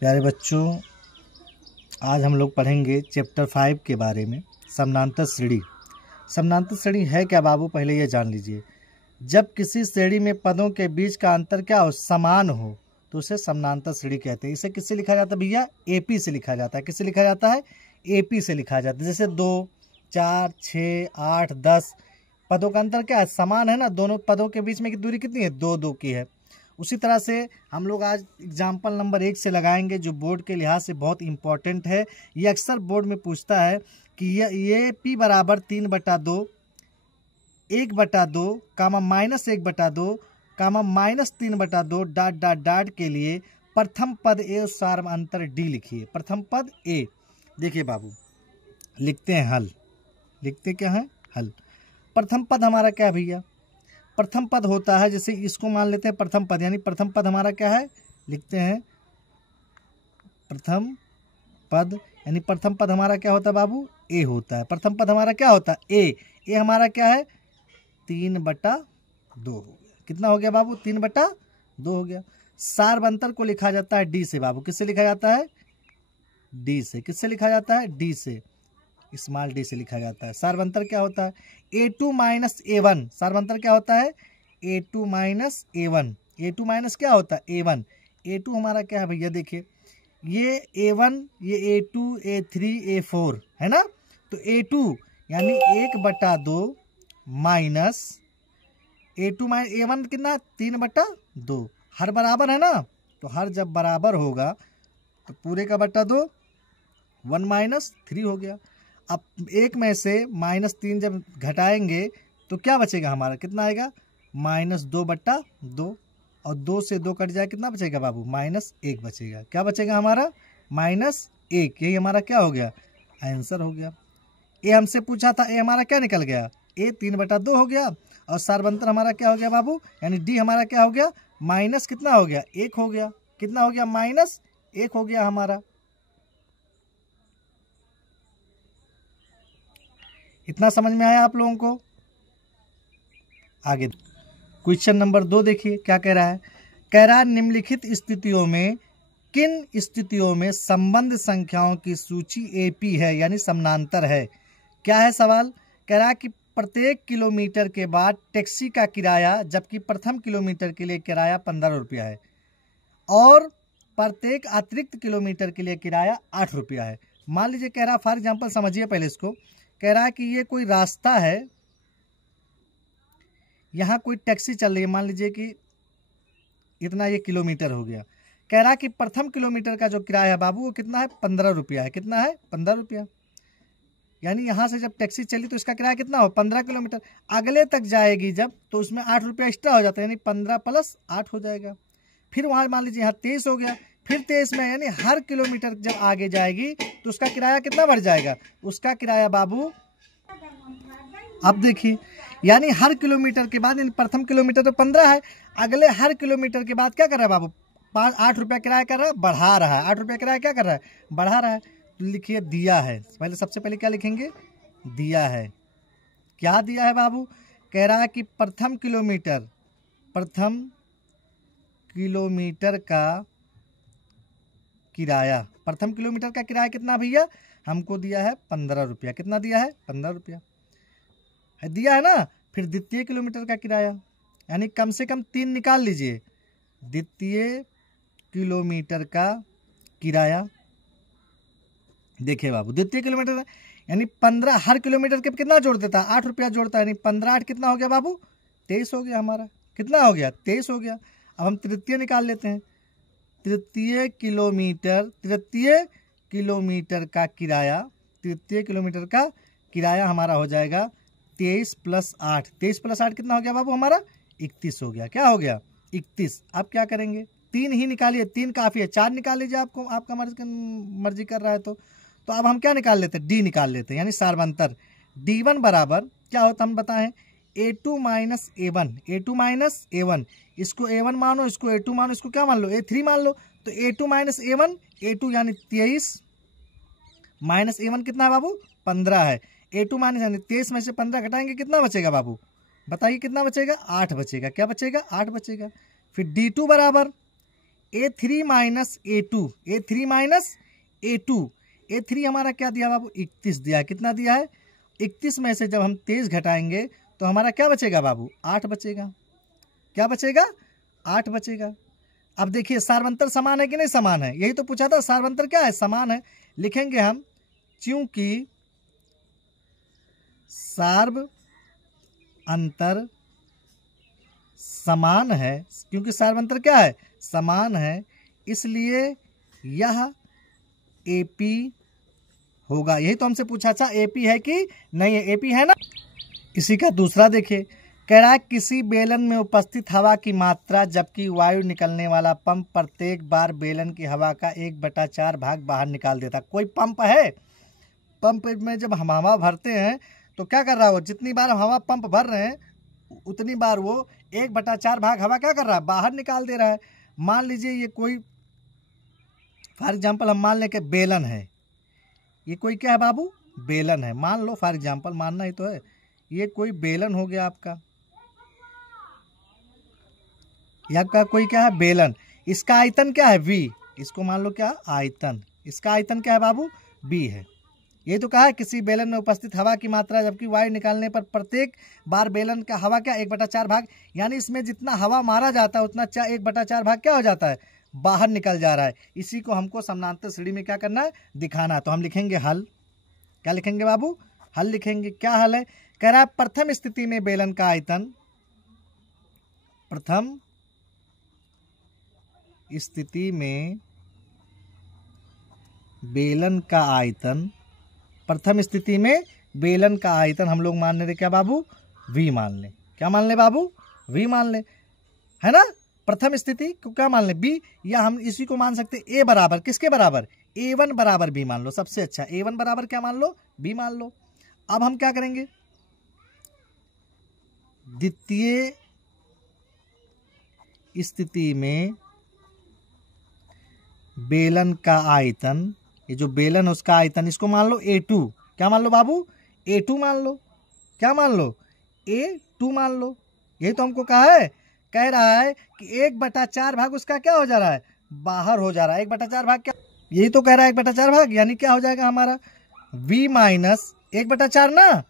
प्यारे बच्चों, आज हम लोग पढ़ेंगे चैप्टर 5 के बारे में, समानांतर श्रेणी। समानांतर श्रेणी है क्या बाबू, पहले ये जान लीजिए। जब किसी श्रेणी में पदों के बीच का अंतर क्या हो, समान हो, तो उसे समानांतर श्रेणी कहते हैं। इसे किससे लिखा जाता है भैया? एपी से लिखा जाता है। किससे लिखा जाता है? एपी से लिखा जाता है। जैसे 2, 4, 6, 8, 10 पदों का अंतर क्या है? समान है ना। दोनों पदों के बीच में की दूरी कितनी है? 2 की है। उसी तरह से हम लोग आज एग्जाम्पल नंबर 1 से लगाएंगे, जो बोर्ड के लिहाज से बहुत इंपॉर्टेंट है। ये अक्सर बोर्ड में पूछता है कि ये P बराबर 3/2, 1/2, कामा -1/2, कामा -3/2 डॉट डॉट डॉट के लिए प्रथम पद ए और सार्वअंतर डी लिखिए। प्रथम पद ए। देखिए बाबू, लिखते हैं हल। लिखते क्या है? हल। प्रथम पद हमारा क्या है भैया? प्रथम पद होता है, जैसे इसको मान लेते हैं प्रथम पद, यानी प्रथम पद हमारा क्या है? लिखते हैं प्रथम पद, यानी प्रथम पद हमारा क्या होता है बाबू? ए होता है। प्रथम पद हमारा क्या होता है? ए। ए हमारा क्या है? 3/2 हो गया। कितना हो गया बाबू? 3/2 हो गया। सार्वअंतर को लिखा जाता है डी से बाबू। किससे लिखा जाता है? डी से। किससे लिखा जाता है? डी से। स्मॉल डी से लिखा जाता है। सार्वअंतर क्या होता है? A2 - A1। सार्वअंतर क्या होता है? A2 - A1। A2 माइनस क्या होता है? A1। A2 हमारा क्या है भैया? देखिए, ये A1, ये A2, A3, A4 है ना। तो A2 यानी 1/2 माइनस A2 A1 कितना? 3/2। हर बराबर है ना, तो हर जब बराबर होगा तो पूरे का बटा 2, 1 - 3 हो गया। अब 1 में से -3 जब घटाएंगे तो क्या बचेगा हमारा? कितना आएगा? -2/2। और 2 से 2 कट जाए, कितना बचेगा बाबू? -1 बचेगा। क्या बचेगा हमारा? -1। यही हमारा क्या हो गया? आंसर हो गया। ए हमसे पूछा था, ए हमारा क्या निकल गया? ए 3/2 हो गया। और सार्वअंतर हमारा क्या हो गया बाबू? यानी डी हमारा क्या हो गया? माइनस कितना हो गया? 1 हो गया। कितना हो गया? -1 हो गया हमारा। इतना समझ में आया आप लोगों को? आगे क्वेश्चन नंबर 2 देखिए क्या कह रहा है। कह रहा है, निम्नलिखित स्थितियों में किन स्थितियों में संबंध संख्याओं की सूची एपी है, यानी समानांतर है? क्या है सवाल? कह रहा है कि प्रत्येक किलोमीटर के बाद टैक्सी का किराया, जबकि प्रथम किलोमीटर के लिए किराया 15 रुपया है, और प्रत्येक अतिरिक्त किलोमीटर के लिए किराया 8 रुपया है। मान लीजिए, कह रहा, फॉर एग्जाम्पल समझिए पहले इसको। कह रहा है कि ये कोई रास्ता है, यहाँ कोई टैक्सी चल रही है, मान लीजिए कि इतना ये किलोमीटर हो गया। कह रहा है कि प्रथम किलोमीटर का जो किराया है बाबू, वो कितना है? 15 रुपया है। कितना है? 15 रुपया। यानी यहाँ से जब टैक्सी चली तो इसका किराया कितना हो? 15 किलोमीटर। अगले तक जाएगी जब, तो उसमें 8 रुपया एक्स्ट्रा हो जाता है, यानी 15 + 8 हो जाएगा। फिर वहाँ मान लीजिए यहाँ 23 हो गया, फिर 23 में, यानी हर किलोमीटर जब आगे जाएगी तो उसका किराया कितना बढ़ जाएगा? उसका किराया बाबू, अब देखिए, यानी हर किलोमीटर के बाद, यानी प्रथम किलोमीटर तो 15 है, अगले हर किलोमीटर के बाद क्या कर रहा है बाबू? 8 रुपया किराया कर रहा है, बढ़ा रहा है। 8 रुपया किराया क्या कर रहा है? बढ़ा रहा है। तो लिखिए दिया है। पहले सबसे पहले क्या लिखेंगे? दिया है। क्या दिया है बाबू? कह रहा है कि प्रथम किलोमीटर का किराया, प्रथम किलोमीटर का किराया कितना भैया? हमको दिया है 15 रुपया। कितना दिया है? 15 रुपया है, दिया है ना। फिर द्वितीय किलोमीटर का किराया, यानी कम से कम 3 निकाल लीजिए। द्वितीय किलोमीटर का किराया, देखिए बाबू, द्वितीय किलोमीटर यानी 15, हर किलोमीटर के कितना जोड़ देता है? 8 रुपया जोड़ता है, यानी 15 8 कितना हो गया बाबू? 23 हो गया हमारा। कितना हो गया? 23 हो गया। अब हम तृतीय निकाल लेते हैं। तृतीय किलोमीटर का किराया, तृतीय किलोमीटर का किराया हमारा हो जाएगा 23 + 8। 23 + 8 कितना हो गया बाबू हमारा? 31 हो गया। क्या हो गया? 31। अब क्या करेंगे? 3 ही निकालिए, 3 काफ़ी है। 4 निकाल लीजिए, आपको आपका मर्जी कर रहा है तो अब हम क्या निकाल लेते हैं? डी निकाल लेते हैं, यानी सार्वअंतर। D1 बराबर क्या होता है हम बताएं? A2 - A1। A2 - A1, इसको A1 मानो, इसको A2 मानो, इसको क्या मान लो? A3 मान लो। तो A2 - A1, A2 यानी 23 माइनस A1 कितना है बाबू? 15 है। A2 माइनस, यानी 23 में से 15 घटाएंगे, कितना बचेगा बाबू? बताइए कितना बचेगा? 8 बचेगा। क्या बचेगा? 8 बचेगा। फिर D2 बराबर A3 minus A2, A3 minus A2, A3 हमारा क्या दिया बाबू 31 दिया है। कितना दिया है 31 में से जब हम 23 घटाएंगे तो हमारा क्या बचेगा बाबू 8 बचेगा। क्या बचेगा 8 बचेगा। अब देखिए सार्वंतर समान है कि नहीं समान है, यही तो पूछा था। सार्वंतर क्या है समान है, लिखेंगे हम क्योंकि सार्व अंतर समान है, क्योंकि सार्वंतर क्या है समान है, इसलिए यह AP होगा। यही तो हमसे पूछा था AP है कि नहीं है, AP है ना। इसी का दूसरा देखिए, कह रहा है किसी बेलन में उपस्थित हवा की मात्रा जबकि वायु निकलने वाला पंप प्रत्येक बार बेलन की हवा का 1/4 भाग बाहर निकाल देता। कोई पंप है, पंप में जब हम हवा भरते हैं तो क्या कर रहा है वो, जितनी बार हवा पंप भर रहे हैं उतनी बार वो 1/4 भाग हवा क्या कर रहा है बाहर निकाल दे रहा है। मान लीजिए ये कोई फॉर एग्जाम्पल हम मान लें कि बेलन है, ये कोई क्या है बाबू बेलन है, मान लो फॉर एग्जाम्पल, मानना ही तो है। ये कोई बेलन हो गया आपका, ये आपका कोई क्या है बेलन, इसका आयतन क्या है V, इसको मान लो क्या आयतन, इसका आयतन क्या है बाबू B है। ये तो कहा है किसी बेलन में उपस्थित हवा की मात्रा जबकि वायु निकालने पर प्रत्येक बार बेलन का हवा क्या 1/4 भाग, यानी इसमें जितना हवा मारा जाता है उतना 1/4 भाग क्या हो जाता है बाहर निकल जा रहा है। इसी को हमको समानांतर श्रेणी में क्या करना है दिखाना। तो हम लिखेंगे हल, क्या लिखेंगे बाबू हल लिखेंगे। क्या हल है, कह रहा है प्रथम स्थिति में बेलन का आयतन, प्रथम स्थिति में बेलन का आयतन, प्रथम स्थिति में बेलन का आयतन हम लोग मान ले क्या बाबू V मान ले, क्या मान ले बाबू V मान ले, है ना। प्रथम स्थिति को क्या मान ले B, या हम इसी को मान सकते A बराबर किसके बराबर A1 बराबर B मान लो, सबसे अच्छा A1 बराबर क्या मान लो B मान लो। अब हम क्या करेंगे द्वितीय स्थिति में बेलन का आयतन, ये जो बेलन है उसका आयतन, इसको मान लो A2, क्या मान लो बाबू A2 मान लो, क्या मान लो A2 मान लो। यही तो हमको कहा है, कह रहा है कि 1/4 भाग उसका क्या हो जा रहा है बाहर हो जा रहा है। 1/4 भाग क्या, यही तो कह रहा है 1/4 भाग, यानी क्या हो जाएगा हमारा V माइनस 1/4 ना,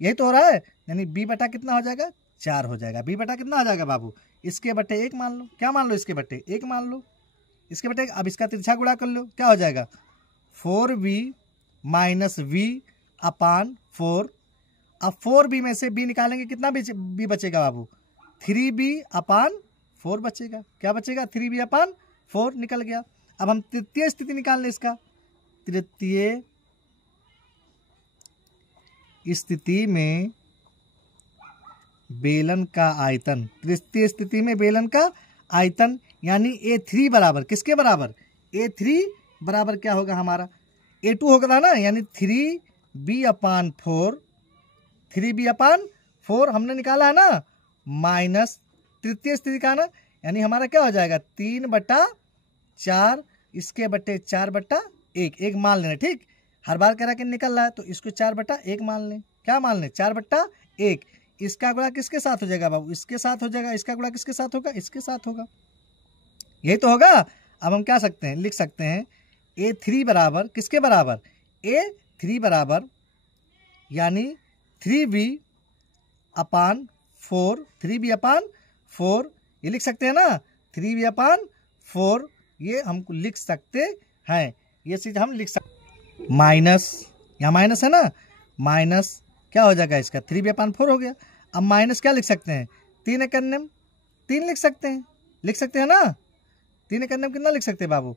यही तो हो रहा है, यानी B बटा कितना हो जाएगा 4 हो जाएगा। B बटा कितना हो जाएगा बाबू इसके बटे 1 मान लो, क्या मान लो इसके बटे 1 मान लो, इसके बटे। अब इसका तिरछा गुणा कर लो, क्या हो जाएगा 4V माइनस V अपान 4। अब 4B में से B निकालेंगे कितना B बचेगा बाबू 3B अपान 4 बचेगा। क्या बचेगा 3B अपान 4 निकल गया। अब हम तृतीय स्थिति निकाल लें इसका, तृतीय स्थिति में बेलन का आयतन, तृतीय स्थिति में बेलन का आयतन यानी A3 बराबर किसके बराबर A3 बराबर क्या होगा हमारा A2 होगा ना, यानी 3B अपान 4, 3B अपान 4 हमने निकाला है ना, माइनस तृतीय स्थिति का ना, यानी हमारा क्या हो जाएगा 3/4 इसके बटे 4/1, एक मान लेना ठीक। हर बार कह रहा कि निकल रहा है तो इसको 4/1 मान लें, क्या मान लें 4/1। इसका गुणा किसके साथ हो जाएगा बाबू इसके साथ हो जाएगा, इसका गुणा किसके साथ होगा इसके साथ होगा, यही तो होगा। अब हम क्या सकते हैं लिख सकते हैं A3 बराबर किसके बराबर A3 बराबर यानी 3B अपान 4, 3B अपान 4 ये लिख सकते हैं ना, 3B अपान 4 ये हम लिख सकते हैं, ये चीज हम लिख सकते। माइनस यहाँ माइनस है ना, माइनस क्या हो जाएगा इसका 3B अपान 4 हो गया। अब माइनस क्या लिख सकते हैं 3 एकन्नम 3 लिख सकते हैं, लिख सकते हैं ना, 3 एकन्नम कितना लिख सकते हैं बाबू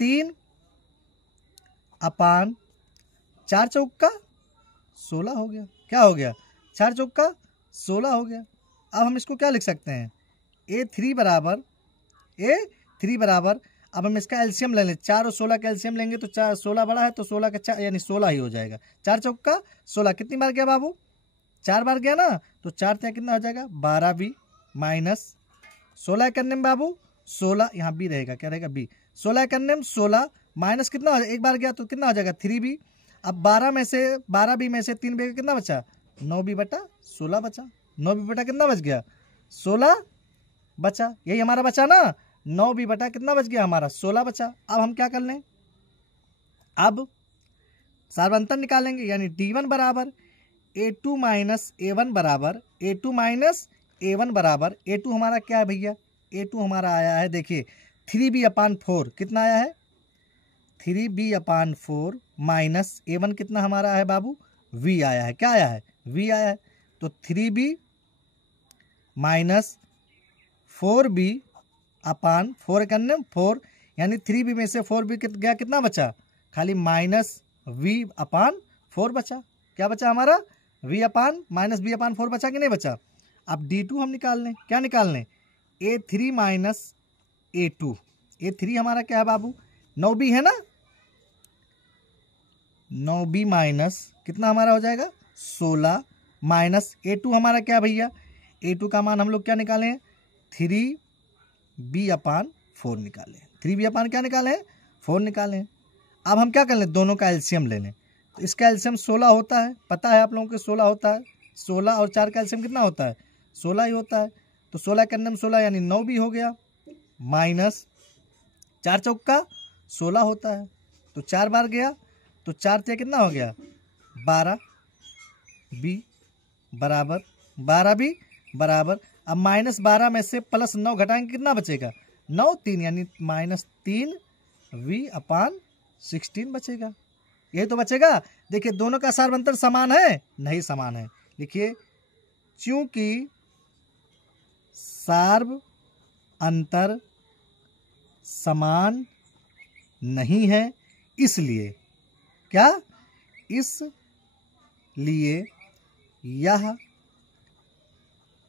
3 अपान 4 चौका 16 हो गया। क्या हो गया 4 चौका 16 हो गया। अब हम इसको क्या लिख सकते हैं A3 बराबर अब हम इसका एलसीएम ले लें, 4 और 16 का एलसीएम लेंगे तो 4 16 बड़ा है तो 16 का 4 यानी 16 ही हो जाएगा। 4 चौका 16 कितनी बार गया बाबू 4 बार गया ना, तो 4 ત્યાં कितना हो जाएगा 12B माइनस 16 करने में बाबू 16 यहाँ B रहेगा, क्या रहेगा B 16 करने में 16 माइनस कितना हो जाएगा एक बार गया तो कितना हो जाएगा 3B। अब 12B में से 3B का कितना बचा 9B बटा 16 बचा, 9B बटा कितना बच गया 16 बचा, यही हमारा बचा ना 9b बटा कितना बच गया हमारा 16 बचा। अब हम क्या कर लें, अब सार्वंतर निकालेंगे, यानी d1 बराबर a2 माइनस a1 बराबर a2 माइनस a1 बराबर a2 हमारा क्या है भैया, a2 हमारा आया है देखिए 3b/4 कितना आया है 3b/4 माइनस a1 कितना हमारा है बाबू v आया है, क्या आया है v आया है। तो 3b माइनस 4b/4 करने 4 यानी 3b में से 4b गया कितना बचा, खाली माइनस v/4 बचा। क्या बचा हमारा माइनस b/4 बचा कि नहीं बचा। अब d2 हम निकाल लें, क्या निकाल लें a3 माइनस a2, a3 हमारा क्या है बाबू 9b है ना, 9b माइनस कितना हमारा हो जाएगा 16 माइनस a2 हमारा क्या भैया, a2 का मान हम लोग क्या निकालें 3b/4 निकालें, 3b/ क्या निकालें 4 निकालें। अब हम क्या कर लें, दोनों का एलसीएम ले लें। तो इसका एलसीएम 16 होता है, पता है आप लोगों को 16 होता है, 16 और 4 का एलसीएम कितना होता है 16 ही होता है। तो 16 के अंदर 16 यानी 9b हो गया, माइनस 4 चौका 16 होता है, तो 4 बार गया तो 4 से कितना हो गया 12b बराबर 12b बराबर। अब -12 में से +9 घटाएंगे कितना बचेगा 9 3 यानी -3v/16 बचेगा, यही तो बचेगा। देखिए दोनों का सार्वंतर समान है, नहीं समान है। लिखिए चूंकि सार्व अंतर समान नहीं है इसलिए क्या, इसलिए यह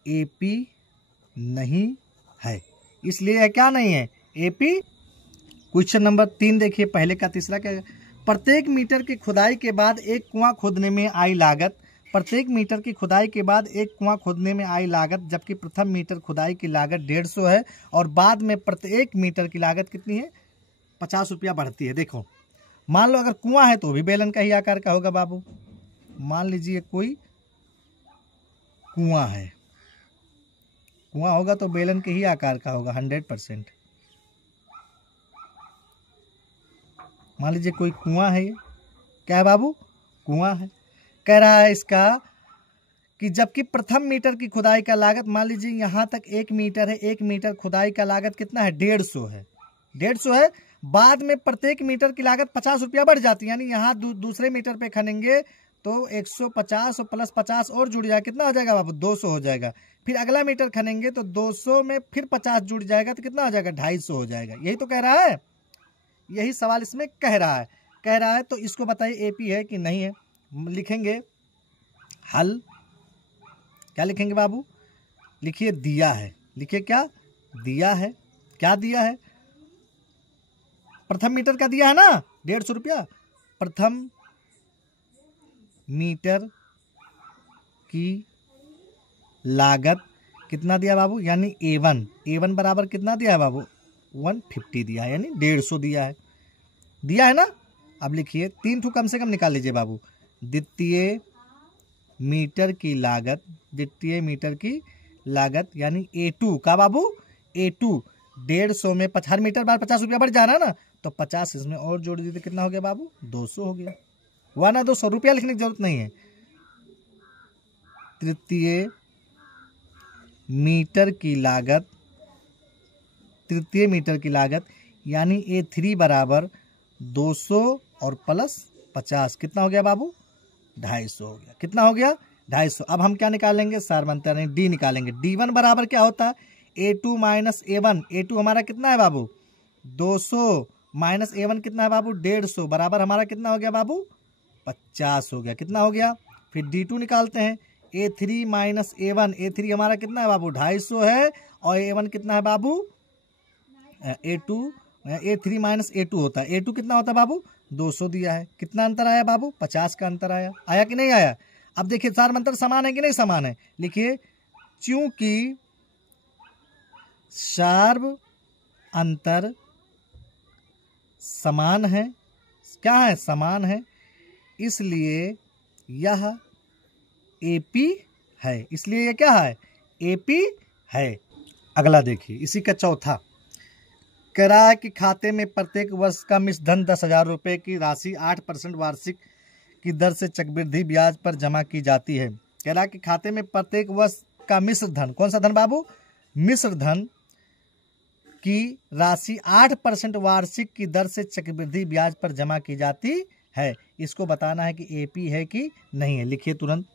एपी नहीं है, इसलिए यह क्या नहीं है एपी। क्वेश्चन नंबर 3 देखिए, पहले का तीसरा क्या है, प्रत्येक मीटर की खुदाई के बाद एक कुआं खोदने में आई लागत, प्रत्येक मीटर की खुदाई के बाद एक कुआं खोदने में आई लागत, जबकि प्रथम मीटर खुदाई की लागत 150 है और बाद में प्रत्येक मीटर की लागत कितनी है 50 रुपया बढ़ती है। देखो मान लो अगर कुआं है तो भी बेलन का ही आकार का होगा बाबू, मान लीजिए कोई कुआं है, कुआं होगा तो बेलन के ही आकार का होगा 100%। मान लीजिए कोई कुआं है, क्या है बाबू कुआं है, कह रहा है इसका कि जबकि प्रथम मीटर की खुदाई का लागत, मान लीजिए यहाँ तक 1 मीटर है, 1 मीटर खुदाई का लागत कितना है 150 है, 150 है, बाद में प्रत्येक मीटर की लागत 50 रुपया बढ़ जाती है, यानी यहाँ दूसरे मीटर पे खनेंगे तो 150 और प्लस 50 और जुड़ जाएगा, कितना हो जाएगा बाबू 200 हो जाएगा। फिर अगला मीटर खनेंगे तो 200 में फिर 50 जुड़ जाएगा तो कितना हो जाएगा 250 हो जाएगा, यही तो कह रहा है, यही सवाल इसमें कह रहा है। तो इसको बताइए एपी है कि नहीं है। लिखेंगे हल, क्या लिखेंगे बाबू, लिखिए दिया है, लिखिए क्या दिया है, क्या दिया है प्रथम मीटर का दिया है ना 150 रुपया, प्रथम मीटर की लागत कितना दिया बाबू, यानी A1 बराबर कितना दिया है बाबू 150 दिया है, यानी 150 दिया है ना। अब लिखिए 3 ठो कम से कम निकाल लीजिए बाबू, द्वितीय मीटर की लागत यानी A2 का बाबू A2 150 में हर मीटर बार 50 रुपया बढ़ जा रहा है ना, तो 50 इसमें और जोड़ दीजिए कितना हो गया बाबू 200 हो गया, वह ना 200 रुपया लिखने की जरूरत नहीं है। तृतीय मीटर की लागत यानी A3 बराबर 200 और प्लस 50 कितना हो गया बाबू 250 हो गया, कितना हो गया 250। अब हम क्या निकालेंगे सार्वंतर यानी डी निकालेंगे। D1 बराबर क्या होता है A2 माइनस A1, A2 हमारा कितना है बाबू 200 माइनस A1 कितना है बाबू 150 बराबर हमारा कितना हो गया बाबू 50 हो गया, कितना हो गया। फिर D2 निकालते हैं, A3 माइनस A1, A3 हमारा कितना है बाबू 250 है और A1 कितना है बाबू A3 माइनस A2 होता है, A2 कितना होता है बाबू 200 दिया है, कितना अंतर आया बाबू 50 का अंतर आया कि नहीं आया। अब देखिए सार अंतर समान है कि नहीं समान है, लिखिए चूंकि सार्व अंतर समान है, क्या है समान है, इसलिए यह एपी है, इसलिए यह क्या है एपी है। अगला देखिए इसी का चौथा, कह रहा है कि खाते में प्रत्येक वर्ष का मिश्र धन 10,000 रुपये की राशि 8% वार्षिक की दर से चक्रवृद्धि ब्याज पर जमा की जाती है। कह रहा है कि खाते में प्रत्येक वर्ष का मिश्र धन, कौन सा धन बाबू? मिश्र धन की राशि 8% वार्षिक की दर से चक्रवृद्धि ब्याज पर जमा की जाती है। इसको बताना है कि एपी है कि नहीं है। लिखिए तुरंत।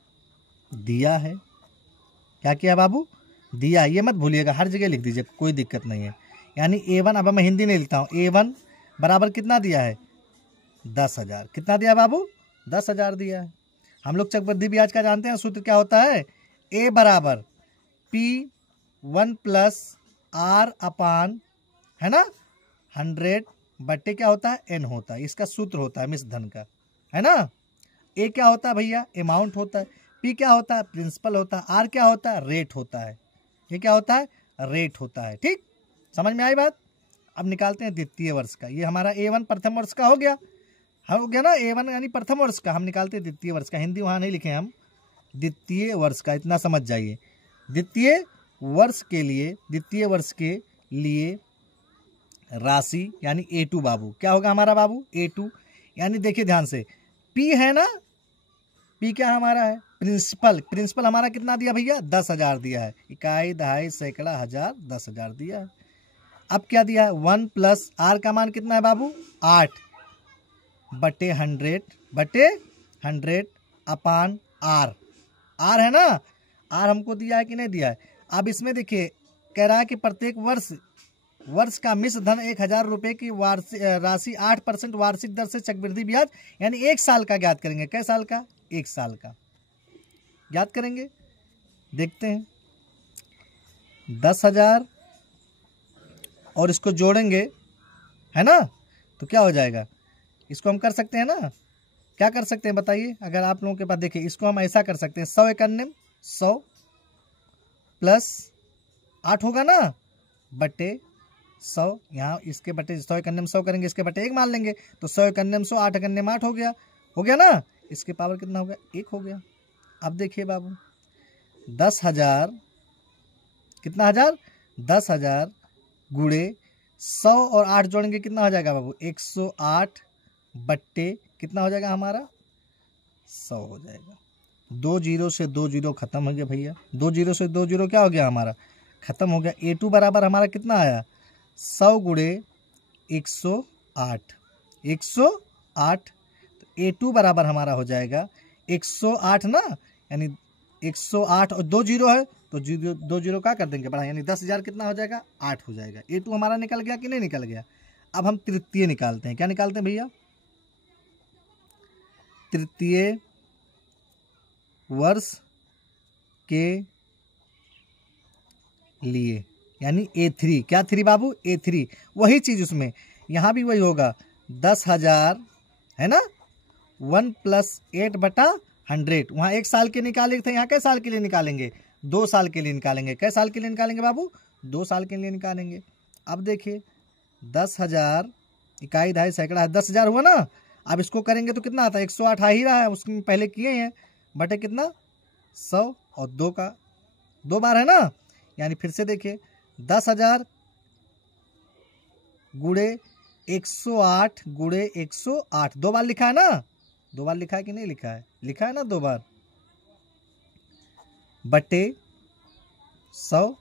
दिया है। क्या किया बाबू? दिया। ये मत भूलिएगा, हर जगह लिख दीजिए, कोई दिक्कत नहीं है। यानी A1, अब मैं हिंदी नहीं लिखता हूँ, A1 बराबर कितना दिया है? 10,000। कितना दिया बाबू? 10,000 दिया है। हम लोग चक्रवृद्धि ब्याज का जानते हैं, सूत्र क्या होता है? A बराबर P1 प्लस R अपान, है ना, 100 बट्टे क्या होता है? N होता है। इसका सूत्र होता है मिश्र धन का, है ना। A क्या होता है भैया? अमाउंट होता है। P क्या होता है? प्रिंसिपल होता है। R क्या होता है? रेट होता है। ये क्या होता है? रेट होता है। ठीक, समझ में आई बात? अब निकालते हैं द्वितीय वर्ष का। ये हमारा A1 प्रथम वर्ष का हो गया ना, A1 यानी प्रथम वर्ष का। हम निकालते हैं द्वितीय वर्ष का। हिंदी वहाँ नहीं लिखे हम, द्वितीय वर्ष का, इतना समझ जाइए। द्वितीय वर्ष के लिए राशि यानी A2 बाबू, क्या होगा हमारा बाबू? A2 यानी देखिए ध्यान से, P है ना, P क्या हमारा है? प्रिंसिपल हमारा कितना दिया भैया? 10,000 दिया है। इकाई, दहाई, सैकड़ा, हजार, 10,000 दिया है। अब क्या दिया है? 1 प्लस R का मान कितना है बाबू? 8 बटे 100 अपान R। R है ना, R हमको दिया है कि नहीं दिया है? अब इसमें देखिए, कह रहा है कि प्रत्येक वर्ष का मिश्र धन 1,000 रुपये की राशि 8% वार्षिक दर से चक्रवृद्धि ब्याज, यानी 1 साल का ज्ञात करेंगे। कै साल का? 1 साल का ज्ञात करेंगे। देखते हैं, 10,000 और इसको जोड़ेंगे, है ना, तो क्या हो जाएगा? इसको हम कर सकते हैं ना, क्या कर सकते हैं बताइए? अगर आप लोगों के पास, देखिए इसको हम ऐसा कर सकते हैं, 100 एकन्नम 100 प्लस 8 होगा ना, बटे 100, यहाँ इसके बटे 100 एकन्नम 100 करेंगे, इसके बटे 1 मान लेंगे, तो 100 एकन्नम 100, 8 एकन्नम 8 हो गया ना। इसके पावर कितना हो गया? 1 हो गया। अब देखिए बाबू, 10,000 कितना हजार? 10,000 गुणे 100 और 8 जोड़ेंगे, कितना हो जाएगा बाबू? 108 बट्टे कितना हो जाएगा हमारा? 100 हो जाएगा। 2 जीरो से 2 जीरो खत्म हो गया भैया। 2 जीरो से 2 जीरो क्या हो गया हमारा? खत्म हो गया। A2 बराबर हमारा कितना आया? 100 गुणे 108, 108। तो A2 बराबर हमारा हो जाएगा 108 ना, यानी 108 और 2 जीरो है, तो 2 जीरो क्या कर देंगे बड़ा, यानी 10,000 कितना हो जाएगा? 8 हो जाएगा। A2 हमारा निकल गया कि नहीं निकल गया? अब हम तृतीय निकालते हैं। क्या निकालते हैं भैया? तृतीय वर्ष के लिए, यानी A3। क्या 3 बाबू? A3। वही चीज उसमें, यहां भी वही होगा, 10,000 है ना, 1 प्लस 8 बटा 100। वहां 1 साल के निकाले थे, यहाँ कै साल के लिए निकालेंगे? 2 साल के लिए निकालेंगे। कै साल के लिए निकालेंगे बाबू? 2 साल के लिए निकालेंगे। अब देखिए, 10,000 इकाई, दहाई, सैकड़ा, 10,000 हुआ ना। अब इसको करेंगे तो कितना आता है? 108 आ ही रहा है, उसमें पहले किए हैं, बटे कितना? 100 और 2 का 2 बार है ना, यानी फिर से देखिए, 10,000 गुणे 108 गुणे 108, 2 बार लिखा है ना? 2 बार लिखा है कि नहीं लिखा है? लिखा है ना 2 बार, बटे 100,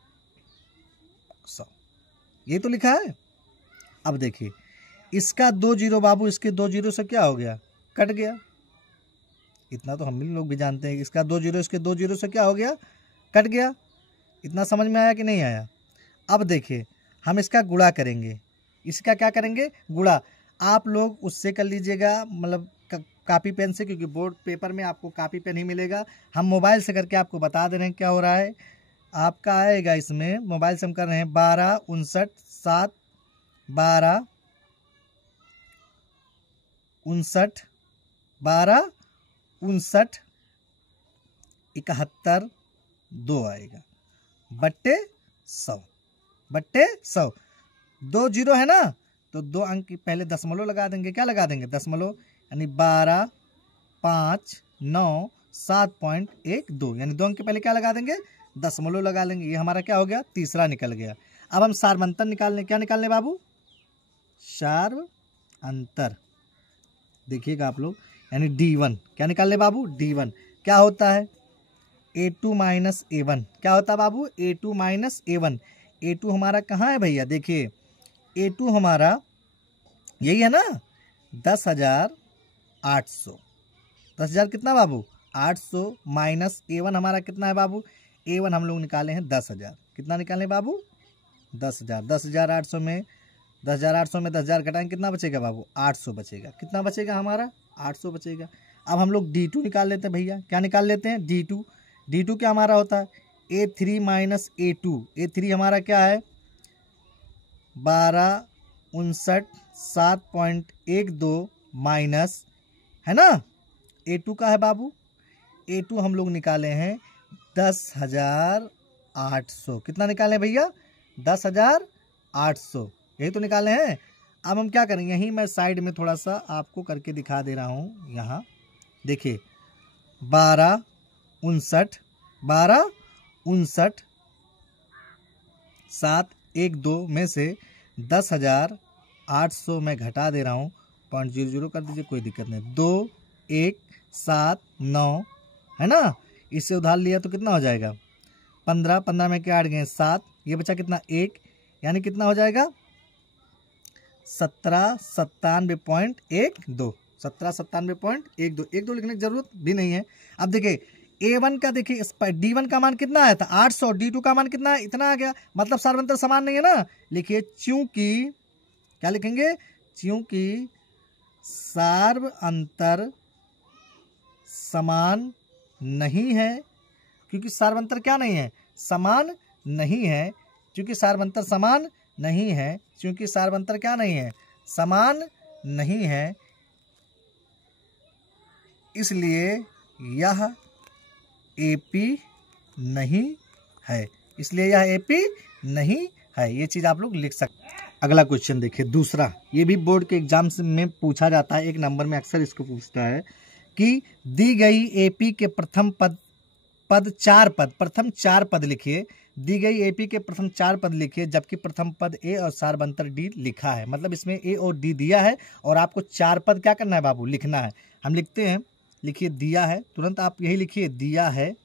ये तो लिखा है। अब देखिए, इसका 2 जीरो बाबू, इसके 2 जीरो से क्या हो गया? कट गया। इतना तो हम लोग भी जानते हैं, इसका 2 जीरो इसके 2 जीरो से क्या हो गया? कट गया। इतना समझ में आया कि नहीं आया? अब देखिए, हम इसका गुणा करेंगे। इसका क्या करेंगे? गुणा। आप लोग उससे कर लीजिएगा, मतलब कापी पेन से, क्योंकि बोर्ड पेपर में आपको कापी पेन ही मिलेगा। हम मोबाइल से करके आपको बता दे रहे हैं क्या हो रहा है। आपका आएगा इसमें, मोबाइल से हम कर रहे हैं, 12 59 7 12 59 12 59 71 2 आएगा, बट्टे 100, बट्टे 100। 2 जीरो है ना, तो 2 अंक की पहले दशमलव लगा देंगे। क्या लगा देंगे? दशमलव, यानी 12 5 9 7.12, यानी 2 अंक के पहले क्या लगा देंगे? दशमलव लगा लेंगे। ये हमारा क्या हो गया? तीसरा निकल गया। अब हम सारबंतर निकालने, क्या निकालने बाबू? सार्व अंतर, देखिएगा आप लोग, यानी D1 क्या निकाल ले बाबू, D1 क्या होता है A2 माइनस A1, क्या होता है बाबू A2 माइनस A1। A2 हमारा कहाँ है भैया, देखिए A2 हमारा यही है ना 10,800, 10,000 कितना बाबू 800 माइनस A1 हमारा कितना है बाबू, A1 हम लोग निकाले हैं 10,000, कितना निकाले बाबू 10,000, 10,800 में 10,000 घटाएंगे कितना बचेगा बाबू 800 बचेगा, कितना बचेगा हमारा 800 बचेगा। अब हम लोग D2 निकाल लेते हैं भैया, क्या निकाल लेते हैं D2, D2 क्या हमारा होता है A3 माइनस A2, A3 हमारा क्या है 1259.7.12 माइनस है ना A2 का है बाबू, A2 हम लोग निकाले हैं 10,800, कितना निकाले भैया 10,800, यही तो निकाले हैं। अब हम क्या करेंगे, यहीं मैं साइड में थोड़ा सा आपको करके दिखा दे रहा हूँ, यहाँ देखिए 1259.712 में से 10,800 में घटा दे रहा हूँ, 0.00 कर दीजिए, कोई दिक्कत नहीं, 2179 है ना, इससे उधार लिया तो कितना हो जाएगा 15, 15 में क्या 8 गए 7, ये बचा कितना 1, यानी कितना हो जाएगा 1797.12, 1797.12, 1 2 लिखने की जरूरत भी नहीं है। अब देखिए A1 का देखिए D1 का मान कितना आया था 800, D2 का मान कितना है इतना आ गया, मतलब सार्वंतर समान नहीं है ना, लिखिए चूंकि क्या लिखेंगे, चूंकि सार्वंतर समान नहीं है, क्योंकि सार्वंतर क्या नहीं है समान नहीं है, क्योंकि सार्वंतर समान नहीं है, क्योंकि सार्वंतर क्या नहीं है समान नहीं है, इसलिए यह AP नहीं है, इसलिए यह AP नहीं है, ये चीज आप लोग लिख सकते हैं। अगला क्वेश्चन देखिए दूसरा, ये भी बोर्ड के एग्जाम में पूछा जाता है, 1 नंबर में अक्सर इसको पूछता है कि दी गई AP के प्रथम प्रथम 4 पद लिखिए, दी गई AP के प्रथम 4 पद लिखिए, जबकि प्रथम पद A और सार्वंतर D लिखा है, मतलब इसमें A और D दिया है और आपको 4 पद क्या करना है बाबू लिखना है। हम लिखते हैं, लिखिए दिया है, तुरंत आप यही लिखिए, दिया है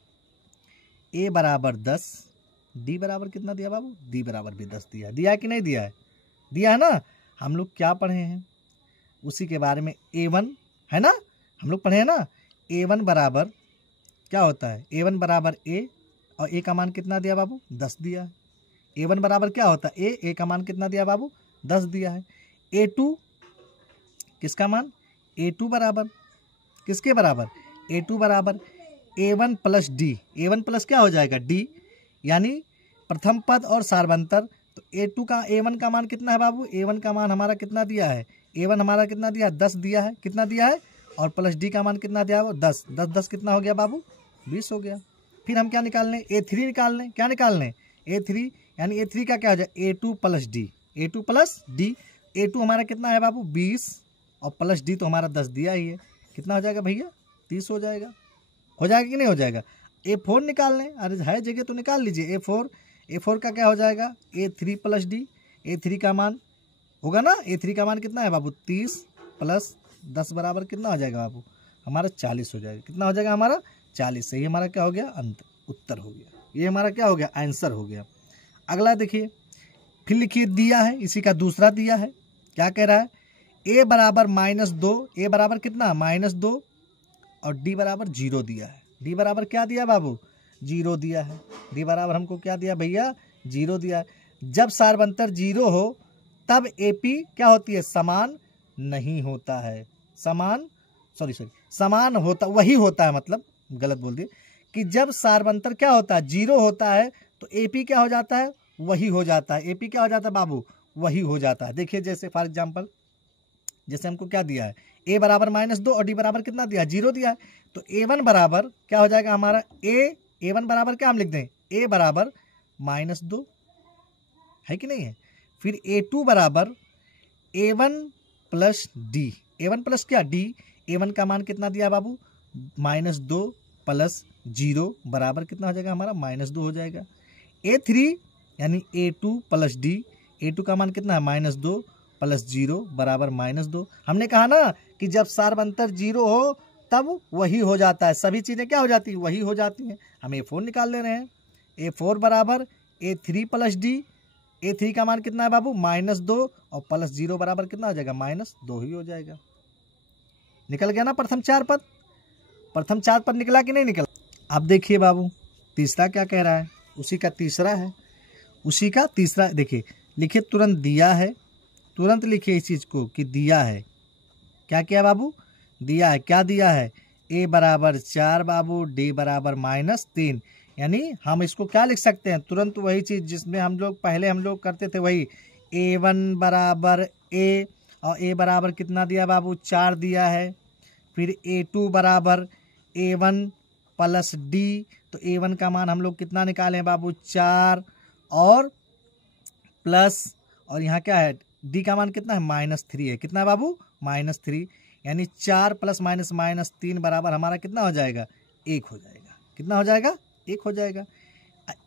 A बराबर 10, D बराबर कितना दिया बाबू, D बराबर भी 10 दिया है, दिया है कि नहीं दिया है, दिया है ना। हम लोग क्या पढ़े हैं उसी के बारे में, A1 है ना, हम लोग पढ़े हैं ना, A1 बराबर क्या होता है, A1 बराबर A और A का मान कितना दिया बाबू 10 दिया है। A1 बराबर क्या होता है A का मान कितना दिया बाबू 10 दिया है। A2 किसका मान, A2 बराबर किसके बराबर, A2 बराबर A1 plus D, A1 plus क्या हो जाएगा D, यानी प्रथम पद और सार्वंतर। तो A2 का A1 का मान कितना है बाबू, A1 का मान हमारा कितना दिया है, A1 हमारा कितना दिया 10 दिया है, कितना दिया है, और प्लस D का मान कितना दिया है 10, 10 10 कितना हो गया बाबू 20 हो गया। फिर हम क्या निकाल लें, A3 निकाल लें, क्या निकाल लें A3, यानी A3 का क्या हो जाए A2 plus D, A2 plus D, A2 हमारा कितना है बाबू 20 और प्लस D तो हमारा 10 दिया ही है, कितना हो जाएगा भैया 30 हो जाएगा, हो जाएगा कि नहीं हो जाएगा। A4 निकाल लें, अरे है जगह तो निकाल लीजिए, A4 का क्या हो जाएगा A3 प्लस D, A3 का मान होगा ना, A3 का मान कितना है बाबू 30 प्लस 10 बराबर कितना हो जाएगा बाबू हमारा 40 हो जाएगा, कितना हो जाएगा हमारा 40, सही हमारा क्या हो गया उत्तर हो गया, ये हमारा क्या हो गया आंसर हो गया। अगला देखिए, फिर लिखिए दिया है, इसी का दूसरा दिया है, क्या कह रहा है A बराबर -2, A बराबर कितना -2 और D बराबर 0 दिया है। D बराबर क्या दिया बाबू 0 दिया है, D बराबर हमको क्या दिया भैया 0 दिया है। जब सार्वंतर 0 हो तब AP क्या होती है समान नहीं होता है, समान होता वही होता है, मतलब गलत बोल दिए कि जब सार्वंतर क्या होता है 0 होता है तो AP क्या हो जाता है वही हो जाता है, AP क्या हो जाता है बाबू वही हो जाता है। देखिए जैसे फॉर एग्जांपल जैसे हमको क्या दिया है A बराबर -2 और D बराबर कितना दिया 0 दिया है, तो A1 बराबर क्या हो जाएगा हमारा A1 बराबर क्या हम लिख दें A बराबर -2 है कि नहीं है। फिर A2 बराबर A1 plus D, A1 plus क्या D, A1 का मान कितना दिया बाबू -2 प्लस 0 बराबर कितना हो जाएगा हमारा -2 हो जाएगा। A3 यानी A2 प्लस D, A2 का मान कितना है -2 प्लस 0 बराबर -2। हमने कहा ना कि जब सार्व अंतर 0 हो तब वही हो जाता है, सभी चीज़ें क्या हो जाती हैं, वही हो जाती हैं। हम A4 निकाल ले रहे हैं। A4 बराबर A3 प्लस D। A3 का मान कितना है बाबू, -2, और प्लस 0 बराबर कितना हो जाएगा, -2 ही हो जाएगा। निकल गया ना प्रथम चार पद। प्रथम चार पद निकला कि नहीं निकला। अब देखिए बाबू तीसरा क्या कह रहा है, उसी का तीसरा है, उसी का तीसरा। देखिए लिखिए तुरंत दिया है, तुरंत लिखिए इस चीज़ को कि दिया है। क्या किया बाबू, दिया है। क्या दिया है, A बराबर 4 बाबू, D बराबर -3। यानी हम इसको क्या लिख सकते हैं, तुरंत वही चीज़ जिसमें हम लोग पहले हम लोग करते थे, वही A1 बराबर A, और A बराबर कितना दिया बाबू, 4 दिया है। फिर A2 बराबर A1 प्लस D, तो A1 का मान हम लोग कितना निकालें बाबू, 4, और प्लस, और यहाँ क्या है, D का मान कितना है, -3 है। कितना है बाबू, -3। यानी 4 + -3 बराबर हमारा कितना हो जाएगा, 1 हो जाएगा। कितना हो जाएगा, 1 हो जाएगा।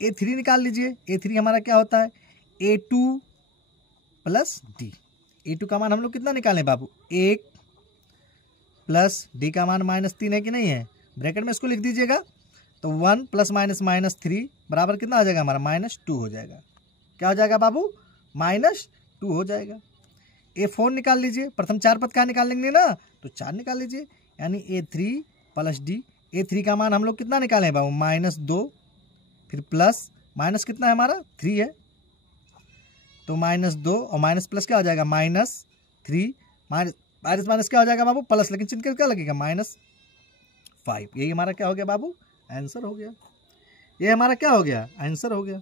A3 निकाल लीजिए। A3 हमारा क्या होता है, A2 प्लस D। A2 का मान हम लोग कितना निकालें बाबू, 1, प्लस D का मान -3 है कि नहीं है, ब्रैकेट में इसको लिख दीजिएगा। तो 1 + -3 बराबर कितना हो जाएगा हमारा, -2 हो जाएगा। क्या हो जाएगा बाबू, -2 हो जाएगा। A4 निकाल लीजिए। प्रथम चार पद क्या निकाल लेंगे ना, तो 4 निकाल लीजिए। यानी A3 प्लस D। A3 का मान हम लोग कितना निकालें बाबू, -2, फिर प्लस, माइनस कितना है हमारा, 3 है, तो -2 और माइनस प्लस क्या हो जाएगा, -3, माइनस माइनस क्या हो जाएगा बाबू, प्लस, लेकिन चिन्ह क्या लगेगा, -5। यही हमारा क्या हो गया बाबू, आंसर हो गया। ये हमारा क्या हो गया, आंसर हो गया।